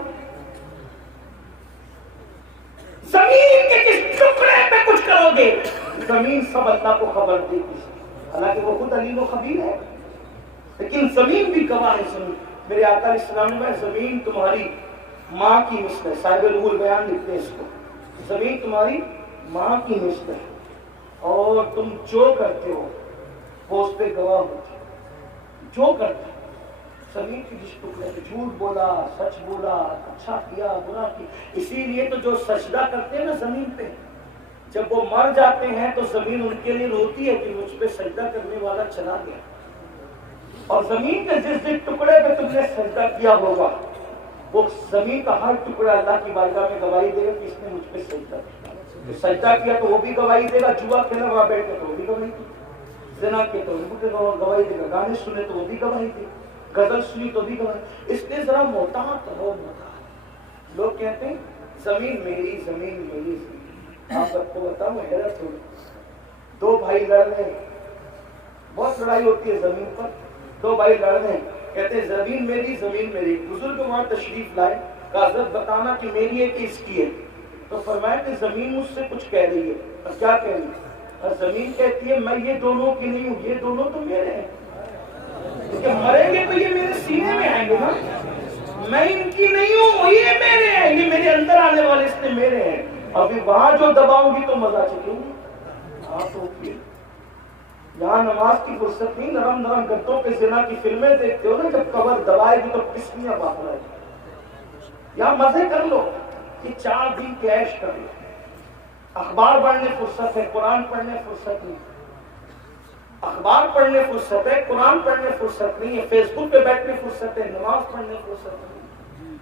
زمین کے کس ٹکڑے پہ کچھ کرو گے، زمین سب اللہ کو خبر دے گی، حالانکہ وہ خود علیم و خبیر ہے، لیکن زمین بھی گواہ ہے۔ زمین، میرے آقا علیہ السلام نے کہا زمین تمہاری ماں کی مثل ہے، صاحب روح البیان لکھتے ہیں اس کو، زمین تمہاری ماں کی مثل ہے، اور تم جو کرتے ہو وہ اس پہ گواہ ہوتی ہے، جو کرتے ہو۔ زمین کی جس ٹکڑے پہ جھوٹ بولا، سچ بولا، اچھا کیا، برا کیا، اسی لیے تو جو سجدہ کرتے ہیں نا زمین پہ، جب وہ مر جاتے ہیں تو زمین ان کے لیے روتی ہے کہ مجھ پہ سجدہ کرنے والا چلا گیا۔ اور زمین کے جس جس ٹکڑے پہ تم نے سجدہ کیا ہوگا، وہ زمین کا ہر ٹکڑا اللہ کی بارگاہ میں گواہی دے گا کہ اس نے مجھ پہ سجدہ کیا۔ سجدہ کیا تو وہ بھی گواہی دے گا، جوا کھیلا وہاں بیٹھ کے تو وہ بھی گواہی دے گا، زنا کیا تو وہ بھی گواہی دے گا، گانے سنے تو وہ بھی گواہی دے گا، غزل سنی تو بھی گواہی۔ اس لیے ذرا محتاط رہو، محتاط۔ لوگ کہتے ہیں زمین میری، زمین میری، زمین۔ آپ سب کو بتاؤں حیرت ہوئی، دو بھائی لڑ رہے ہیں، بہت لڑائی ہوتی ہے زمین پر، دو بھائی لڑ رہے ہیں، کہتے ہیں زمین میری، زمین میری۔ بزرگ وہاں تشریف لائے، کہا حضرت بتانا کہ میری ہے کہ اس کی ہے؟ تو فرمایا کہ زمین مجھ سے کچھ کہہ رہی ہے۔ اور کیا کہہ رہی ہے؟ اور زمین کہتی ہے میں یہ دونوں کی نہیں ہوں، یہ دونوں تو میرے ہیں، کیونکہ مریں گے تو یہ میرے سینے میں آئیں گے نا، میں ان کی نہیں ہوں، یہ میرے ہیں، یہ میرے اندر آنے والے اس نے میرے ہیں۔ ابھی وہاں جو دباؤں گی تو مزہ چکیں گی۔ ہاں تو پھر یہاں نماز کی فرصت نہیں، نرم نرم گدوں پہ زنا کی فلمیں دیکھتے ہو نا، جب کمر دبائے گی تو پسلیاں باہر آئے گی۔ یہاں مزے کر لو کہ 4 دن کیش کر لو، اخبار پڑھنے فرصت ہے، قرآن پڑھنے فرصت نہیں، اخبار پڑھنے فرصت ہے، قرآن پڑھنے فرصت نہیں ہے، فیس بک پہ بیٹھنے فرصت ہے، نماز پڑھنے فرصت نہیں۔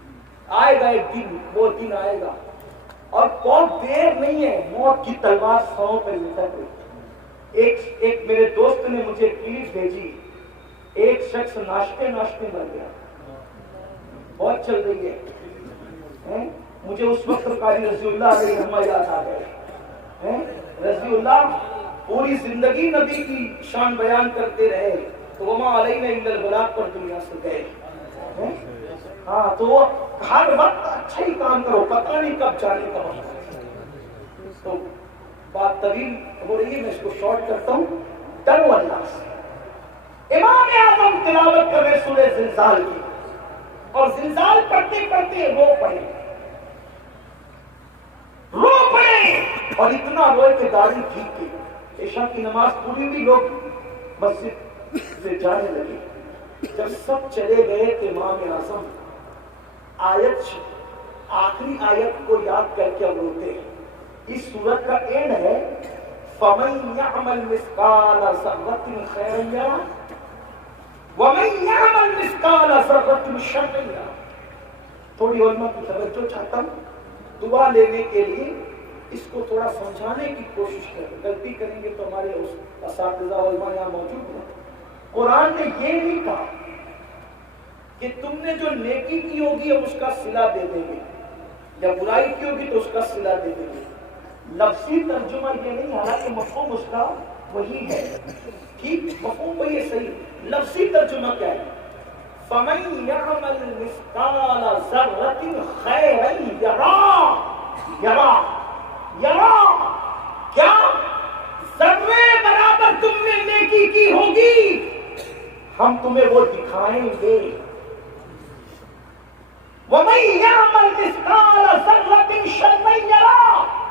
آئے گا ایک دن، وہ دن آئے گا، اور بہت دیر نہیں ہے، موت کی تلوار سروں پہ لٹک رہی۔ ایک میرے دوست نے مجھے کلپ بھیجی، ایک شخص ناشتے ناشتے مر گیا، بہت چل رہی ہے۔ مجھے اس وقت قاری رضی اللہ علیہ رحمہ یاد آ گئے۔ رضی اللہ پوری زندگی نبی کی شان بیان کرتے رہے، تو وما علینا الا البلاغ پر دنیا سے گئے۔ ہاں تو وہ ہر وقت اچھا ہی کام کرو، پتہ نہیں کب جانے کا وقت۔ تو بات طویل ہو رہی ہے، میں اس کو شارٹ کرتا ہوں۔ ڈرو اللہ سے۔ امام اعظم تلاوت کر رہے سورہ زلزال کی، اور زلزال پڑھتے پڑھتے رو پڑے، اور اتنا روئے کہ داڑھی بھیگ گئی۔ عشاء کی نماز پوری ہوئی، لوگ مسجد سے جانے لگے۔ جب سب چلے گئے تو امام اعظم آخری آیت کو یاد کر کے روتے ہیں۔ اس سورت کا اینڈ ہے فَمَن يَعْمَلْ مِثْقَالَ ذَرَّةٍ خَيْرًا يَرَهُ وَمَن يَعْمَلْ مِثْقَالَ ذَرَّةٍ شَرًّا يَرَهُ۔ تھوڑی علماء کی توجہ چاہتا ہوں، دعا لینے کے لیے اس کو تھوڑا سمجھانے کی کوشش کریں، غلطی کریں گے تو ہمارے اساتذہ علماء یہاں موجود ہیں۔ قرآن نے یہ نہیں کہا کہ تم نے جو نیکی کی ہوگی ہم اس کا صلہ دے دیں گے، یا برائی کی ہوگی تو اس کا صلہ دے دیں گے۔ لفظی ترجمہ یہ نہیں، حالانکہ مفہوم اس کا وہی ہے، ٹھیک، مفہوم وہی ہے، صحیح۔ لفظی ترجمہ کیا ہے؟ فَمَن يَعْمَلْ مِثْقَالَ ذَرَّةٍ خَيْرًا يَرَهُ۔ یرا کیا؟ ذرے برابر ہم تمہیں وہ دکھائیں گے. وَمَن يَعْمَلْ مِثْقَالَ ذَرَّةٍ شَرًّا يَرَهُ.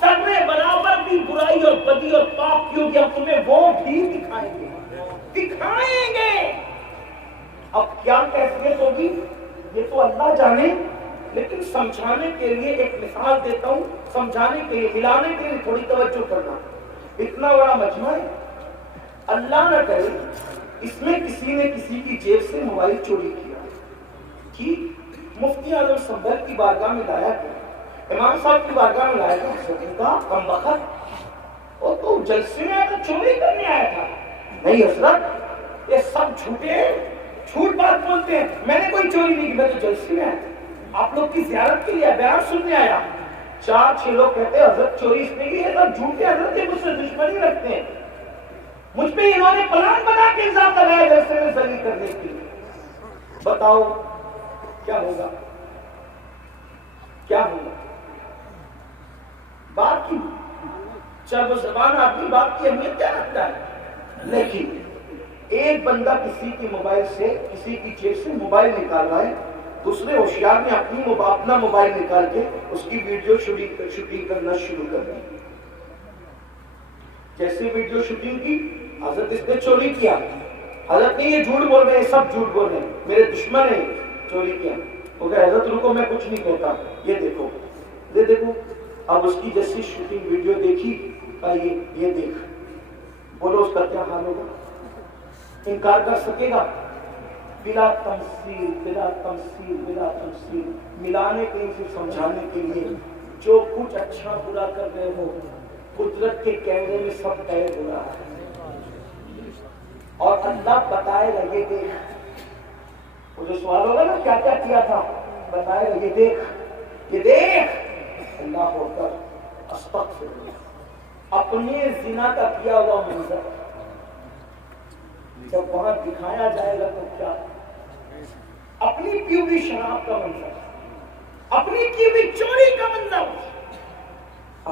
ذرے برابر بھی برائی اور بدی اور پاپ کی ہوگی، ہم تمہیں وہ بھی دکھائیں گے. اب کیا کیفیت ہوگی یہ تو اللہ جانے، لیکن سمجھانے کے لیے ایک مثال دیتا ہوں، سمجھانے کے لیے، ملانے کے لیے تھوڑی توجہ کرنا. اتنا بڑا مجمع ہے، اللہ نہ کرے اس میں کسی نے کسی کی جیب سے موبائل چوری کیا، ٹھیک، مفتی اعظم سنبھل کی بارگاہ میں لایا گیا، امام صاحب کی بارگاہ میں لایا گیا. حضرت کم وقت وہ تو جلسے میں آیا تھا، چوری کرنے آیا تھا. نہیں حضرت یہ سب جھوٹے ہیں، جھوٹ بات بولتے ہیں، میں نے کوئی چوری نہیں کی، میں تو جلسے میں آیا تھا، آپ لوگ کی زیارت کے لیے بیان سننے آیا. 4-6 لوگ کہتے ہیں حضرت چوری اس نے کی، یہ سب جھوٹے حضرت، یہ مجھ سے دشمنی رکھتے ہیں، مجھ پہ انہوں نے پلان بنا کے الزام لگایا جلسے میں ذلیل کرنے کے لیے. بتاؤ کیا ہوگا؟ کیا ہوگا؟ بات کی جب زبان آدمی بات کی اہمیت کیا رکھتا ہے. لیکن ایک بندہ کسی کی موبائل سے، کسی کی جیب سے موبائل نکال رہا ہے، دوسرے ہوشیار نے اپنا موبائل نکال کے اس کی ویڈیو شوٹنگ کرنا شروع کر دی. جیسے ویڈیو شوٹنگ کی، حضرت اس نے چوری کیا، حضرت نے یہ جھوٹ بول رہے ہیں، سب جھوٹ بول رہے ہیں، میرے دشمن ہیں، چوری کیا. وہ کہ حضرت رکو میں کچھ نہیں کہتا، یہ دیکھو یہ دیکھو. اب اس کی جیسی شوٹنگ ویڈیو دیکھی، یہ دیکھ، بولو اس کا کیا حال ہوگا؟ انکار کر سکے گا؟ بلا تمثیل بلا تمثیل بلا تمثیل، ملانے کے لیے، سمجھانے کے لیے. جو کچھ اچھا برا کر رہے ہو قدرت کے کیمرے میں سب قید ہو رہا ہے، اور اللہ بتائے گا یہ دیکھ. وہ جو سوال ہوگا نا کیا کیا کیا تھا، بتائے گا یہ دیکھ یہ دیکھ. اللہ اکبر، استغفر اللہ. اپنے زنا کا کیا ہوا منظر جب وہاں دکھایا جائے گا تو کیا؟ اپنی کی ہوئی شراب کا منظر، اپنی کی ہوئی چوری کا منظر،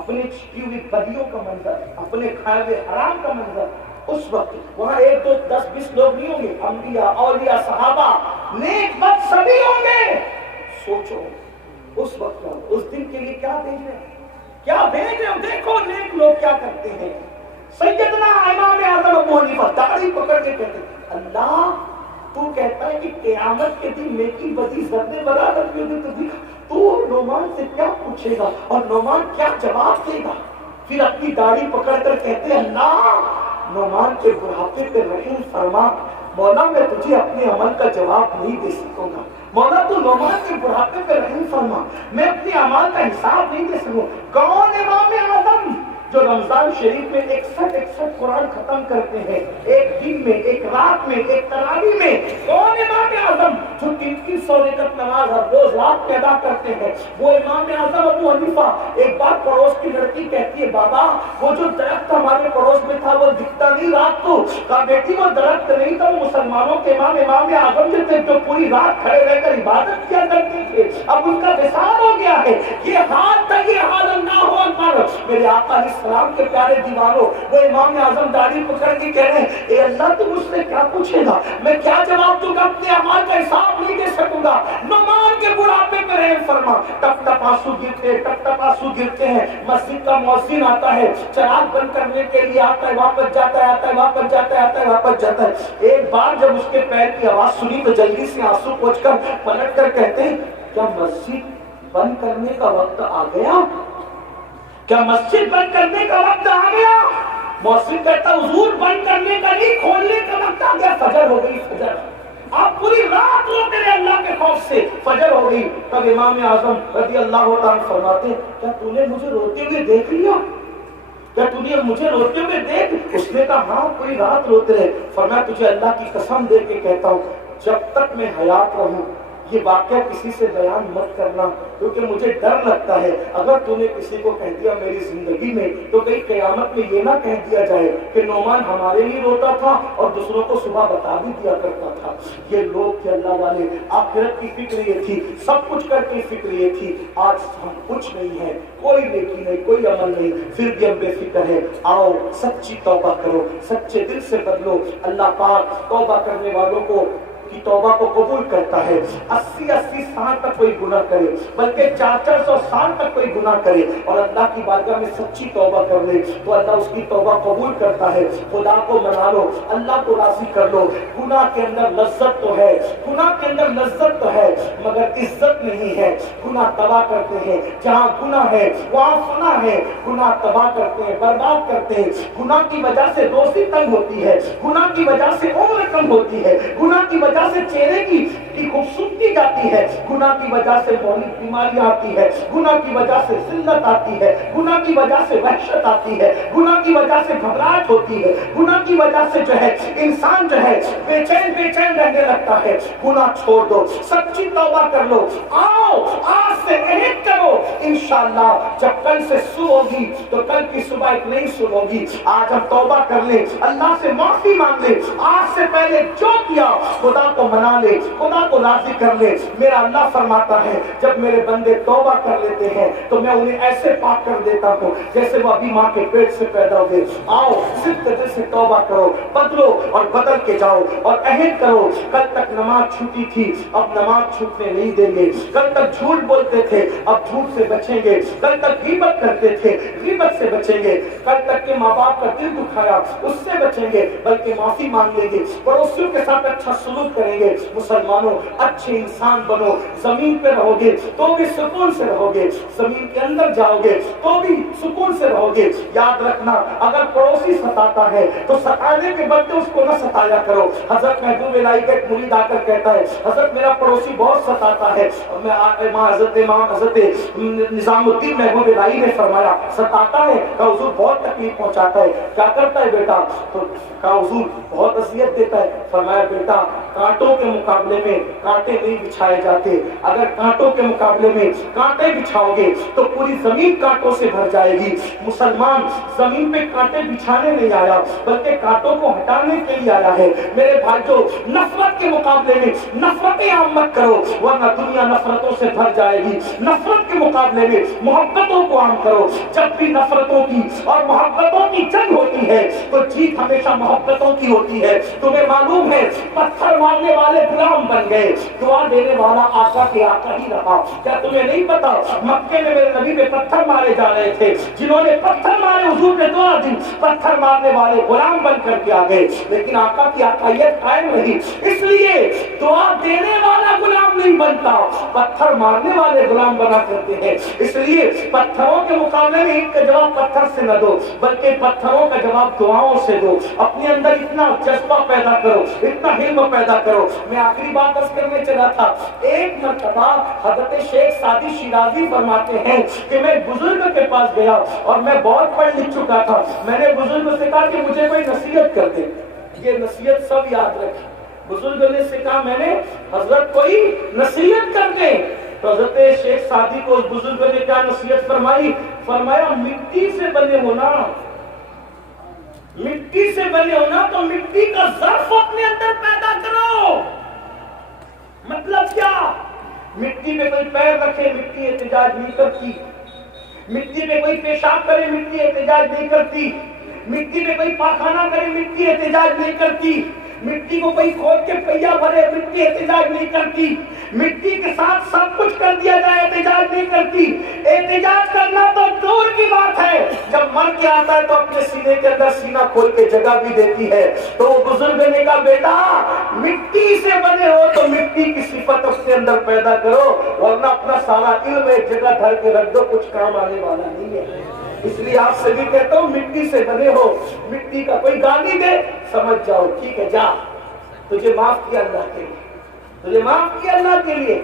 اپنی کی ہوئی بدیوں کا منظر، اپنے کھائے ہوئے حرام کا منظر. اس وقت وہاں 1 2 10 20 لوگ نہیں ہوں گے، انبیاء، اولیاء، صحابہ، نیک بد سبھی ہوں گے. سوچو اس وقت اس دن کے لیے کیا بھیج رہے ہیں، کیا بھیج رہے ہو؟ دیکھو نیک لوگ کیا کرتے ہیں. سیدنا امام اعظم ابو حنیفہ داڑھی پکڑ کے کہتے ہیں اللہ تو کہتا ہے کہ قیامت کے دن نیکی بدی ذرے برابر کی ہوگی، تو نعمان سے کیا پوچھے گا اور نعمان کیا جواب دے گا؟ پھر اپنی داڑھی پکڑ کر کہتے ہیں اللہ نعمان کے بڑھاپے پہ رحم فرما. مولا میں تجھے اپنے عمل کا جواب نہیں دے سکوں گا، مولا تو نعمان کے بڑھاپے پہ رحم فرما، میں اپنے اعمال کا حساب نہیں دے سکوں. کون امام اعظم جو رمضان شریف میں 61 قرآن ختم کرتے ہیں، ایک دن میں، ایک رات میں، ایک تراویح میں؟ کون امام اعظم جو 300 رکعت نماز ہر روز رات میں ادا کرتے ہیں؟ وہ امام اعظم ابو حنیفہ. ایک بار پڑوس کی لڑکی کہتی ہے بابا وہ جو درخت ہمارے پڑوس میں تھا وہ دکھتا نہیں رات کو. کہا بیٹی وہ درخت نہیں تھا، وہ مسلمانوں کے امام اعظم جو تھے، جو پوری رات کھڑے رہ کر عبادت کیا کرتے تھے. اب ان کا وصال ہو گیا ہے. یہ حال تھا، یہ حال اللہ ہو اکبر. میرے آقا علیہ السلام کے پیارے دیوانوں، وہ امام اعظم داڑھی پکڑ کے کہہ رہے ہیں اے اللہ تو مجھ سے کیا پوچھے گا، میں کیا جواب دوں گا، اپنے اعمال کا حساب نہیں دے سکوں گا. نعمان کے بڑھاپے پہ رحم فرما. ٹپ ٹپ آنسو گرتے، ٹپ ٹپ آنسو گرتے ہیں. مسجد کا مؤذن آتا ہے، چراغ بند کرنے کے لیے آتا ہے، واپس جاتا ہے، آتا ہے، واپس جاتا ہے، آتا ہے، واپس جاتا ہے. ایک بار جب اس کے پیر کی آواز سنی تو جلدی سے آنسو پوچھ کر پلٹ کر کہتے ہیں کیا مسجد بند کرنے کا وقت آ گیا؟ کیا مسجد بند کرنے کا وقت آ گیا؟ مؤذن کہتا حضور بند کرنے کا نہیں، کھولنے کا وقت آ گیا. فجر ہو گئی، فجر. آپ پوری رات روتے رہے اللہ کے خوف سے، فجر ہو گئی. تب امام اعظم رضی اللہ تعالیٰ فرماتے کیا تو نے مجھے روتے ہوئے دیکھ لیا؟ کیا تو نے مجھے روتے ہوئے دیکھ؟ اس نے کہا ہاں پوری رات روتے رہے. فرمایا تجھے اللہ کی قسم دے کے کہتا ہوں جب تک میں حیات رہوں یہ واقعہ کسی سے بیان مت کرنا، کیونکہ مجھے ڈر لگتا ہے اگر تو نے کسی کو کہہ دیا میری زندگی میں تو کئی قیامت میں یہ نہ کہہ دیا جائے کہ نعمان ہمارے لیے روتا تھا اور دوسروں کو صبح بتا بھی دیا کرتا تھا۔ یہ لوگ تھے اللہ والے، آخرت کی فکر یہ تھی، سب کچھ کر کے فکر یہ تھی۔ آج ہم کچھ نہیں ہے، کوئی نیکی نہیں، کوئی عمل نہیں، پھر بھی ہم بے فکر ہے۔ آؤ سچی توبہ کرو، سچے دل سے بدلو۔ اللہ پاک توبہ کرنے والوں کو کی توبہ کو قبول کرتا ہے۔ 80 سال تک کوئی گناہ کرے، بلکہ 400 سال تک کوئی گناہ کرے اور اللہ کی بارگاہ میں سچی توبہ کر لے تو اللہ اس کی توبہ قبول کرتا ہے۔ خدا کو منا لو، اللہ کو راضی کر لو۔ گناہ کے اندر لذت تو ہے، گناہ کے اندر لذت تو ہے، مگر عزت نہیں ہے۔ گناہ تباہ کرتے ہیں، جہاں گناہ ہے وہاں فنا ہے۔ گناہ تباہ کرتے ہیں، برباد کرتے ہیں۔ گناہ کی وجہ سے روزی تنگ ہوتی ہے، گناہ کی وجہ سے عمر کم ہوتی ہے، گناہ کی وجہ سے چہرے کی خوبصورتی جاتی ہے، گناہ کی وجہ سے مولد بیماریاں آتی ہے، گناہ کی وجہ سے ذلت آتی ہے، گناہ کی وجہ سے وحشت آتی ہے، گناہ کی وجہ سے گھبراہٹ ہوتی ہے، گناہ کی وجہ سے جو ہے انسان جو ہے بے چین رہنے لگتا ہے۔ گناہ چھوڑ دو، سچی توبہ کر لو۔ آؤ آج سے عہد کرو، انشاءاللہ جب کل سے صبح ہوگی تو کل کی صبح ایک نئی صبح ہوگی۔ آج ہم توبہ کر لیں، اللہ سے معافی مانگ لیں، آج سے پہلے جو کیا خدا کو منا لے، خدا کو راضی کر لے۔ میرا اللہ فرماتا ہے جب میرے بندے توبہ کر لیتے ہیں تو میں انہیں ایسے پاک کر دیتا ہوں جیسے وہ ابھی ماں کے پیٹ سے پیدا ہوئے۔ آؤ صرف دل سے توبہ کرو، بدلو اور بدل کے جاؤ اور عہد کرو۔ کل تک نماز چھوٹی تھی، اب نماز چھوٹنے نہیں دیں گے۔ کل تک جھوٹ بولتے تھے، اب جھوٹ سے بچیں گے۔ کل تک غیبت کرتے تھے، غیبت سے بچیں گے۔ کل تک کے ماں باپ کا دل دکھایا، اس سے بچیں گے، بلکہ معافی مانگ لیں گے، پڑوسیوں کے ساتھ اچھا سلوک کریں گے۔ مسلمانوں اچھے انسان بنو، زمین پہ رہو گے تو بھی سکون سے رہو گے، زمین کے اندر جاؤ گے تو بھی سکون سے رہو گے۔ یاد رکھنا اگر پڑوسی ستاتا ہے تو ستانے کے بدلے اس کو نہ ستایا کرو۔ حضرت محبوب الہی کا ایک مرید آ کر کہتا ہے حضرت میرا پڑوسی بہت ستاتا ہے۔ حضرت نظام الدین محبوب الہی نے فرمایا ستاتا ہے؟ کہا حضور بہت تکلیف پہنچاتا ہے۔ کیا کرتا ہے بیٹا؟ تو کہا حضور بہت اذیت دیتا ہے۔ فرمایا بیٹا کانٹوں کے مقابلے میں کانٹے نہیں بچھائے جاتے، اگر کانٹوں کے مقابلے میں کانٹے بچھاؤ گے تو پوری زمین کانٹوں سے بھر جائے گی۔ مسلمان زمین پہ کانٹے بچھانے نہیں آیا بلکہ کانٹوں کو ہٹانے کے لیے آیا ہے۔ میرے بھائیو نفرت کے مقابلے میں نفرتیں عام مت کرو ورنہ دنیا نفرتوں سے بھر جائے گی۔ نفرت کے مقابلے میں محبتوں کو عام کرو۔ جب بھی نفرتوں کی اور محبتوں کی جنگ ہوتی ہے تو جیت ہمیشہ محبتوں کی ہوتی ہے۔ تمہیں معلوم ہے پتھر مارنے والے غلام بن گئے، دعا دینے والا آقا کے آقا ہی رہا۔ کیا تمہیں نہیں پتا مکے میں میرے نبی پہ پتھر مارے جا رہے تھے، جنہوں نے پتھر مارے حضور نے دعا دی، پتھر مارنے والے غلام بن کر کے آ گئے، لیکن آقا کی آقائیت قائم رہی۔ اس لیے دعا دینے والا غلام نہیں بنتا، پتھر مارنے والے غلام بنا کرتے ہیں۔ اس لیے پتھروں کے مقابلے میں ایک کا جواب پتھر سے نہ دو بلکہ پتھروں کا جواب دعاؤں سے دو۔ اپنے اندر اتنا جذبہ پیدا کرو، اتنا علم پیدا کرو۔ میں آخری بات عرض کرنے چلا تھا، ایک مرتبہ حضرت شیخ سعدی شیرازی فرماتے ہیں کہ میں بزرگ کے پاس گیا اور میں بہت پڑھ لکھ چکا تھا۔ میں نے بزرگ سے کہا کہ مجھے کوئی نصیحت کر دے۔ یہ نصیحت سب یاد رکھیں، بزرگ نے سے کہا میں نے حضرت کوئی نصیحت کر دے۔ تو حضرت شیخ سعدی کو اس بزرگ نے کیا نصیحت فرمائی؟ فرمایا مٹی سے بنے ہونا، مٹی سے بنے ہونا تو مٹی کا ظرف اپنے اندر پیدا کرو۔ مطلب کیا؟ مٹی میں کوئی پیر رکھے مٹی احتجاج نہیں کرتی، مٹی میں کوئی پیشاب کرے مٹی احتجاج نہیں کرتی، مٹی میں کوئی پاخانہ کرے مٹی احتجاج نہیں کرتی، مٹی کو کوئی کھود کے پہیا بھرے مٹی احتجاج نہیں کرتی، مٹی کے ساتھ سب کچھ کر دیا جائے احتجاج نہیں کرتی۔ احتجاج کرنا تو دور کی بات ہے، جب مر کے آتا ہے تو اپنے سینے کے اندر سینہ کھول کے جگہ بھی دیتی ہے۔ تو وہ بزرگ نے کہا بیٹا مٹی سے بنے ہو تو مٹی کی صفت اپنے اندر پیدا کرو ورنہ اپنا سارا علم ایک جگہ دھر کے رکھ دو، کچھ کام آنے والا نہیں ہے۔ اس لیے آپ سے بھی کہتا ہوں مٹی سے بنے ہو، مٹی کا کوئی گالی دے سمجھ جاؤ ٹھیک ہے جا، تجھے معاف کیا اللہ کے لیے، تجھے معاف کیا اللہ کے لیے،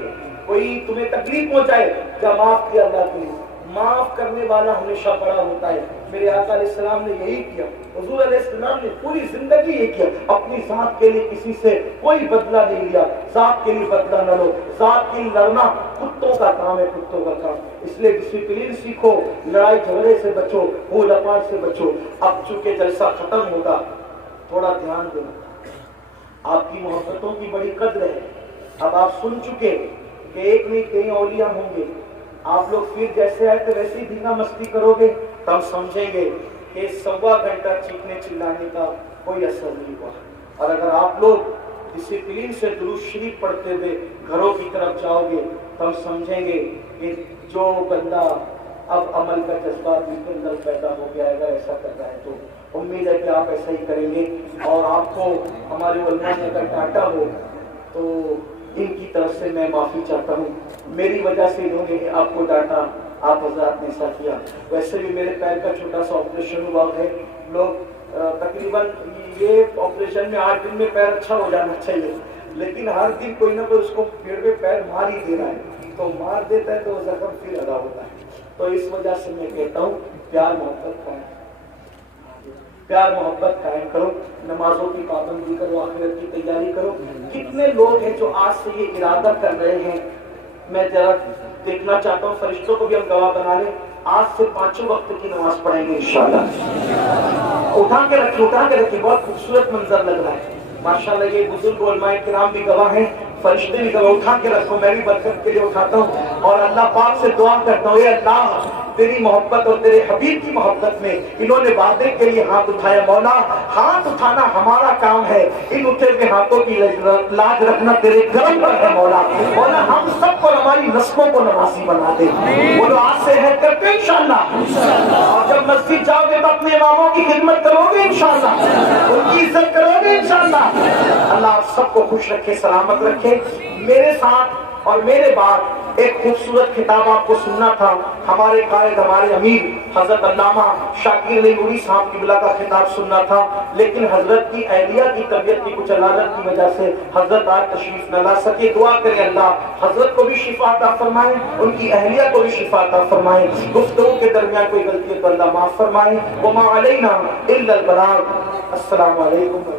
کوئی تمہیں تکلیف پہنچائے جا معاف کیا اللہ کے لیے۔ معاف کرنے والا ہمیشہ بڑا ہوتا ہے، میرے آقا علیہ السلام نے یہی کیا۔ حضور علیہ السلام نے پوری زندگی یہ کیا، اپنی ذات کے لیے کسی سے کوئی بدلہ نہیں لیا، ذات کے لیے بدلہ نہ لو، ذات کے لیے لڑنا کتوں کا کام ہے، کتوں کا کام۔ اس لیے ڈسپلین سیکھو، لڑائی جھگڑے سے بچو، پھول اپار سے بچو۔ اب چونکہ جلسہ ختم ہوگا، تھوڑا دھیان دینا، آپ کی محبتوں کی بڑی قدر ہے۔ اب آپ سن چکے کہ ایک نہیں کئی اولیاء ہوں گے، آپ لوگ پھر جیسے آئے تو ویسے ہی دھینا مستی کرو گے، تب سمجھیں گے کہ 1.25 گھنٹہ چیخنے چلانے کا کوئی اثر نہیں ہوا۔ اور اگر آپ لوگ ڈسپلین سے درود شریف پڑھتے ہوئے گھروں کی طرف جاؤ گے، تب سمجھیں گے کہ جو بندہ اب عمل کا جذبہ جس کے اندر پیدا ہو گیا ہے، ایسا کرتا ہے تو امید ہے کہ آپ ایسا ہی کریں گے۔ اور آپ کو ہمارے علماء نے اگر ڈانٹا ہو تو ان کی طرف سے میں معافی چاہتا ہوں، میری وجہ سے انہوں نے آپ کو ڈانٹا، آپ حضرات نے ایسا کیا۔ ویسے بھی میرے پیر کا چھوٹا سا آپریشن ہوا ہے، لوگ تقریباً یہ آپریشن میں 8 دن میں پیر اچھا ہو جانا چاہیے، لیکن ہر دن کوئی نہ کوئی اس کو پیڑ پہ پیر مار ہی دے رہا ہے، تو مار دیتا ہے تو زخم پھر ادا ہوتا ہے۔ تو اس وجہ سے میں کہتا ہوں پیار محبت قائم کرو، نمازوں کی پابندی کرو، آخرت کی تیاری کرو۔ کتنے لوگ ہیں جو آج سے یہ ارادہ کر رہے ہیں، میں ذرا دیکھنا چاہتا ہوں، فرشتوں کو بھی ہم گواہ بنا لیں، آج سے 5 وقت کی نماز پڑھیں گے انشاءاللہ۔ اٹھا کے رکھیے، بہت خوبصورت منظر لگ رہا ہے ماشاءاللہ۔ یہ بزرگ علماء کرام بھی گواہ ہیں، فرشتے بھی گواہ۔ اٹھا کے رکھو، میں بھی برکت کے لیے اٹھاتا ہوں اور اللہ پاک سے دعا کرتا ہوں، اے اللہ تیری محبت اور تیرے حبیب کی محبت میں انہوں نے وعدے کے لیے ہاتھ اٹھایا، مولا ہاتھ اٹھانا ہمارا کام ہے، ان اٹھے ہوئے ہاتھوں کی لاج رکھنا تیرے کرم پر ہے مولا۔ مولا ہم سب کو ہماری نسلوں کو نمازی بنا دے، وہ جو آج سے ہے کرتے انشاءاللہ۔ اور جب مسجد جاؤ گے تو اپنے اماموں کی خدمت کرو گے انشاءاللہ، ان کی عزت کرو گے انشاءاللہ۔ اللہ آپ سب کو خوش رکھے، سلامت رکھے۔ میرے ساتھ اور میرے بعد ایک خوبصورت خطاب آپ کو سننا تھا، ہمارے قائد ہمارے امیر حضرت علامہ شاکر علی نوری صاحب قبلہ کا خطاب سننا تھا، لیکن حضرت کی اہلیہ کی طبیعت کی کچھ علالت کی وجہ سے حضرت آج تشریف نہ لا سکے۔ دعا کریں اللہ حضرت کو بھی شفا عطا فرمائے، ان کی اہلیہ کو بھی شفا عطا فرمائے، گفتگو کے درمیان کوئی غلطی ہے تو اللہ معاف فرمائے۔ وما علینا الا البلاغ۔ السلام علیکم۔